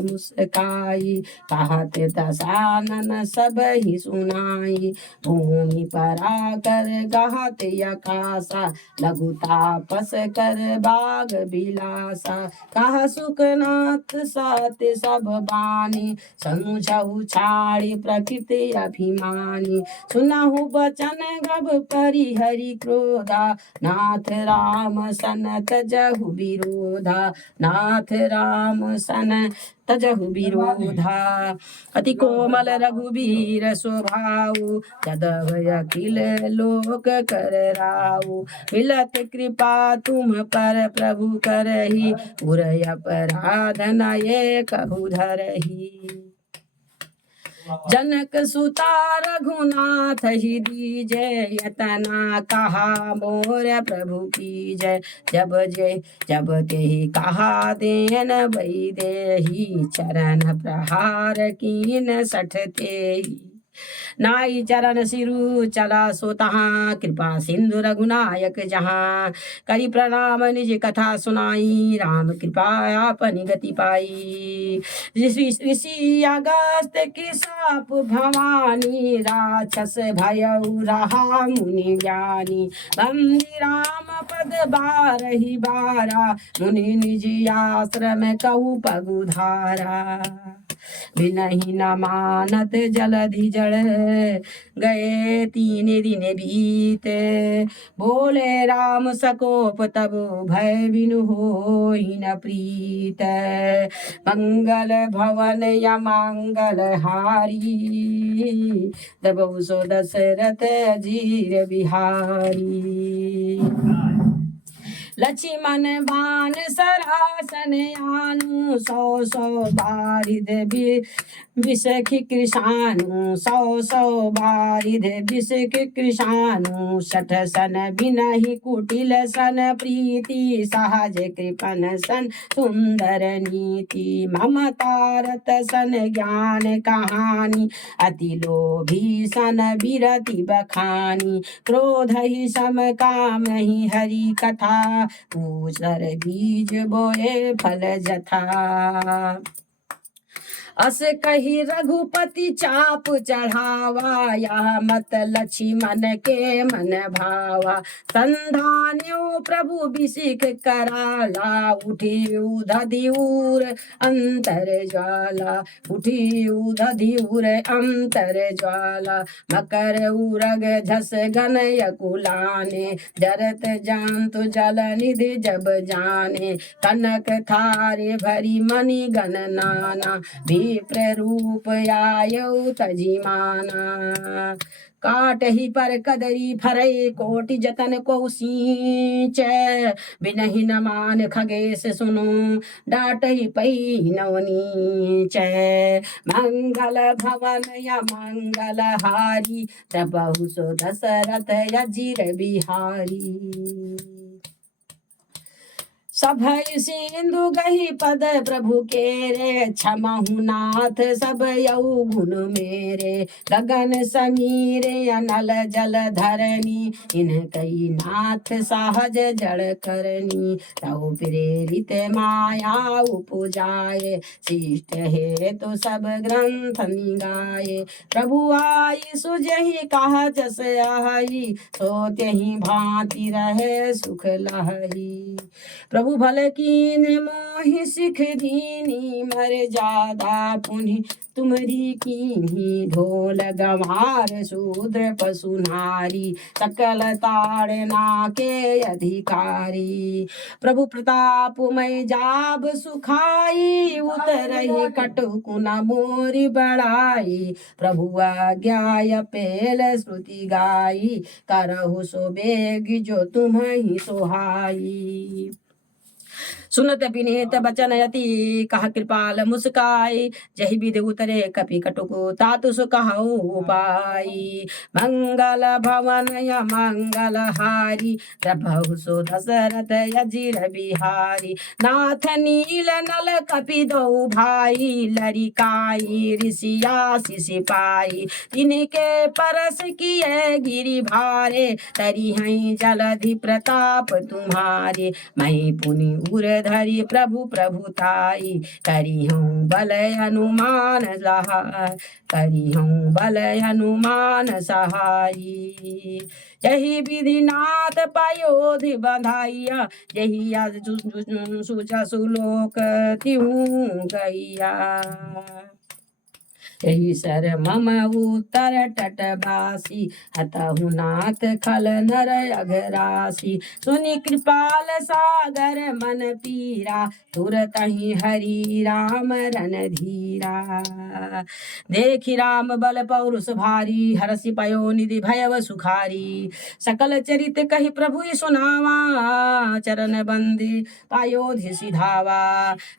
मुस्काई, कहत दशानन सब ही सुनाई, भूमि पराकर गहत आकाशा, लघु तापस कर बाग बिलासा। कह सुखनाथ सात सब बानी, समझहु छाड़ी प्रकृति अभिमानी, सुनहु बचन गब परिहरि क्रोधा, नाथ राम सन तजहु विरोधा, नाथ राम सन तजहु विरोधा। अति कोमल रघुबीर स्वभाव, जदव अखिल लोक कर राऊ, मिलत कृपा तुम पर प्रभु करही, पुरय अपराध न ये कहु धरही। जनक सुता रघुनाथ ही दीजय, यतना कहा मोर प्रभु की जय। जब ते कहा देन वही देही, चरण प्रहार कीन 60 तेहि। नाई चरण सिरु चला सो तहाँ, कृपा सिंधु रघुनायक जहाँ। करी प्रणाम निज कथा सुनाई, राम कृपा आपन गति पाई। ऋषि अगस्त की साप भवानी, राक्षस भयउ रहा मुनि ज्ञानी। बंदी राम पद बारहि बारा, मुनि निज आश्रम कहु पगुधारा। बिनहि न मानत जलधि जड़, गए 3 दिन बीत। बोले राम सकोप तब भय बिनु होई न प्रीत। मंगल भवन या मंगल हारी, तब सो दशरथ अजीर बिहारी। लक्ष्मण बाण सरासन आनु, 100 बारिध विषख कृषाणु। 100 बारिध विषख कृषाणु, 60 सन बिनहि कुटिल सन प्रीति। सहज कृपन सन सुंदर नीति, ममता रत सन ज्ञान कहानी। अति लोभी सन बिरति बखानी, क्रोध ही सम काम ही हरि कथा। ऊसर बीज बोए फल जथा। अस कही रघुपति चाप चढ़ावा, या मत लक्ष्मण के मन भावा। संधान्यो प्रभु बिसिक कराला, उठी उधधिउर अंतर ज्वाला। उठी उधधिउर अंतर ज्वाला, मकर उरग झस गन यकुलाने। जरत जान्तु जल निधि जब जाने, कनक थारे भरी मणि गण नाना। विप्ररूप आयौ तजिमाना, काटहि पर कदरी फरै कोटि जतन को सींच। बिनहि न मान खगेश सुनु, डाटहि पै नवनीच। मंगल भवन या मंगल हारी, तबहु सो दशरथ अजीर बिहारी। सभय सिंधु गही पद प्रभु केरे, क्षमहु नाथ सब यऊ गुण मेरे। गगन समीरे अनल जल धरनी, इनकई नाथ सहज जड़ करनी। तऊ प्रेरित माया उपजाए, शिष्ट हेतु सब ग्रंथ निगाए। प्रभु आई सुजहि कहा जस आई, सो त्यहि भांति रहे सुख लहरी। प्रभु भल कीन मोहि सिख दीनी, मर जादा पुनि तुमरी कीन्ही। ढोल गंवार शूद्र पशु नारी, सकल ताड़ना के अधिकारी। प्रभु प्रताप मैं जाब सुखाई, उतरहि कटुकुन मोरी बड़ाई। प्रभु आज्ञा पेल श्रुति गाई, करहु सो बेग जो तुम्हि सोहाई। सुनत विनीत बचन यति, कहा कृपाल मुस्काई। जहि विधि उतरे कपि कटुकु, तातु सुकहु उपाई। मंगल भवन या मंगल हारी, प्रभु सो दशरथ अजीर बिहारी। नाथ नील नल कपि दो भाई, लरिकाई ऋषिया सिपाई। तिनके परस किए गिरि भारे, तरी हैं जलधि प्रताप तुम्हारे। मैं पुनि उर धरि प्रभु प्रभुताई, करी हूँ बल हनुमान सहाय। करी हूँ बल हनुमान सहाई। यही विधि नाथ पयोधि बधाइया, यही आज सुजसु लोक तिहूँ गैया। यही सर मम उत्तर तटवासी, हतहु नाथ खल नर अघरासी। सुनि कृपाल सागर मन पीरा, तुरत ही हरि राम रणधीरा। देखि राम बल पौरुष भारी, हरषि पयो निधि भयव सुखारी। सकल चरित कहि प्रभु सुनावा, चरण बंदी पायोधि सिधावा।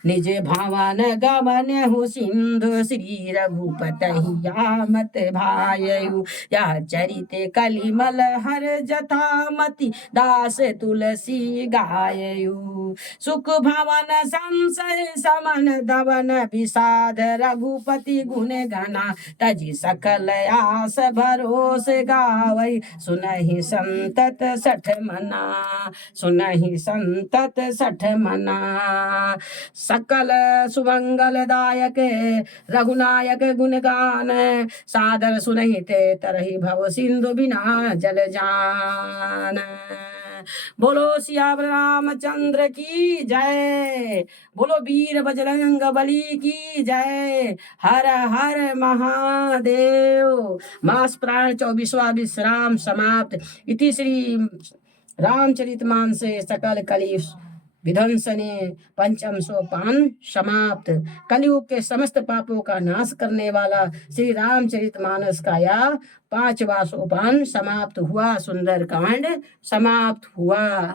निज भावन गमन हु सिंधु श्री रघु रघुपतहिया मत भायु। यह चरित कलिमल हर जथामति दास तुलसी गायु। सुख भवन संशय समन दवन विषाद रघुपति गुण गना तजि सकल आस भरोस गावै सुनहि संतत सठ मना। सुनहि संतत सठ मना। सकल सुमंगल दायक रघुनायक गुण गान सादर सुनहि ते तरहि भव सिंधु बिना जल जान। बोलो सियावर रामचंद्र की जय। बोलो वीर बजरंग बली की जय। हर हर महादेव। मास प्राण 24वां विश्राम समाप्त। इति श्री रामचरितमानसे सकल कलि विध्वंसने पंचम सोपान समाप्त। कलयुग के समस्त पापों का नाश करने वाला श्री रामचरितमानस का यह 5वां सोपान समाप्त हुआ। सुंदर कांड समाप्त हुआ।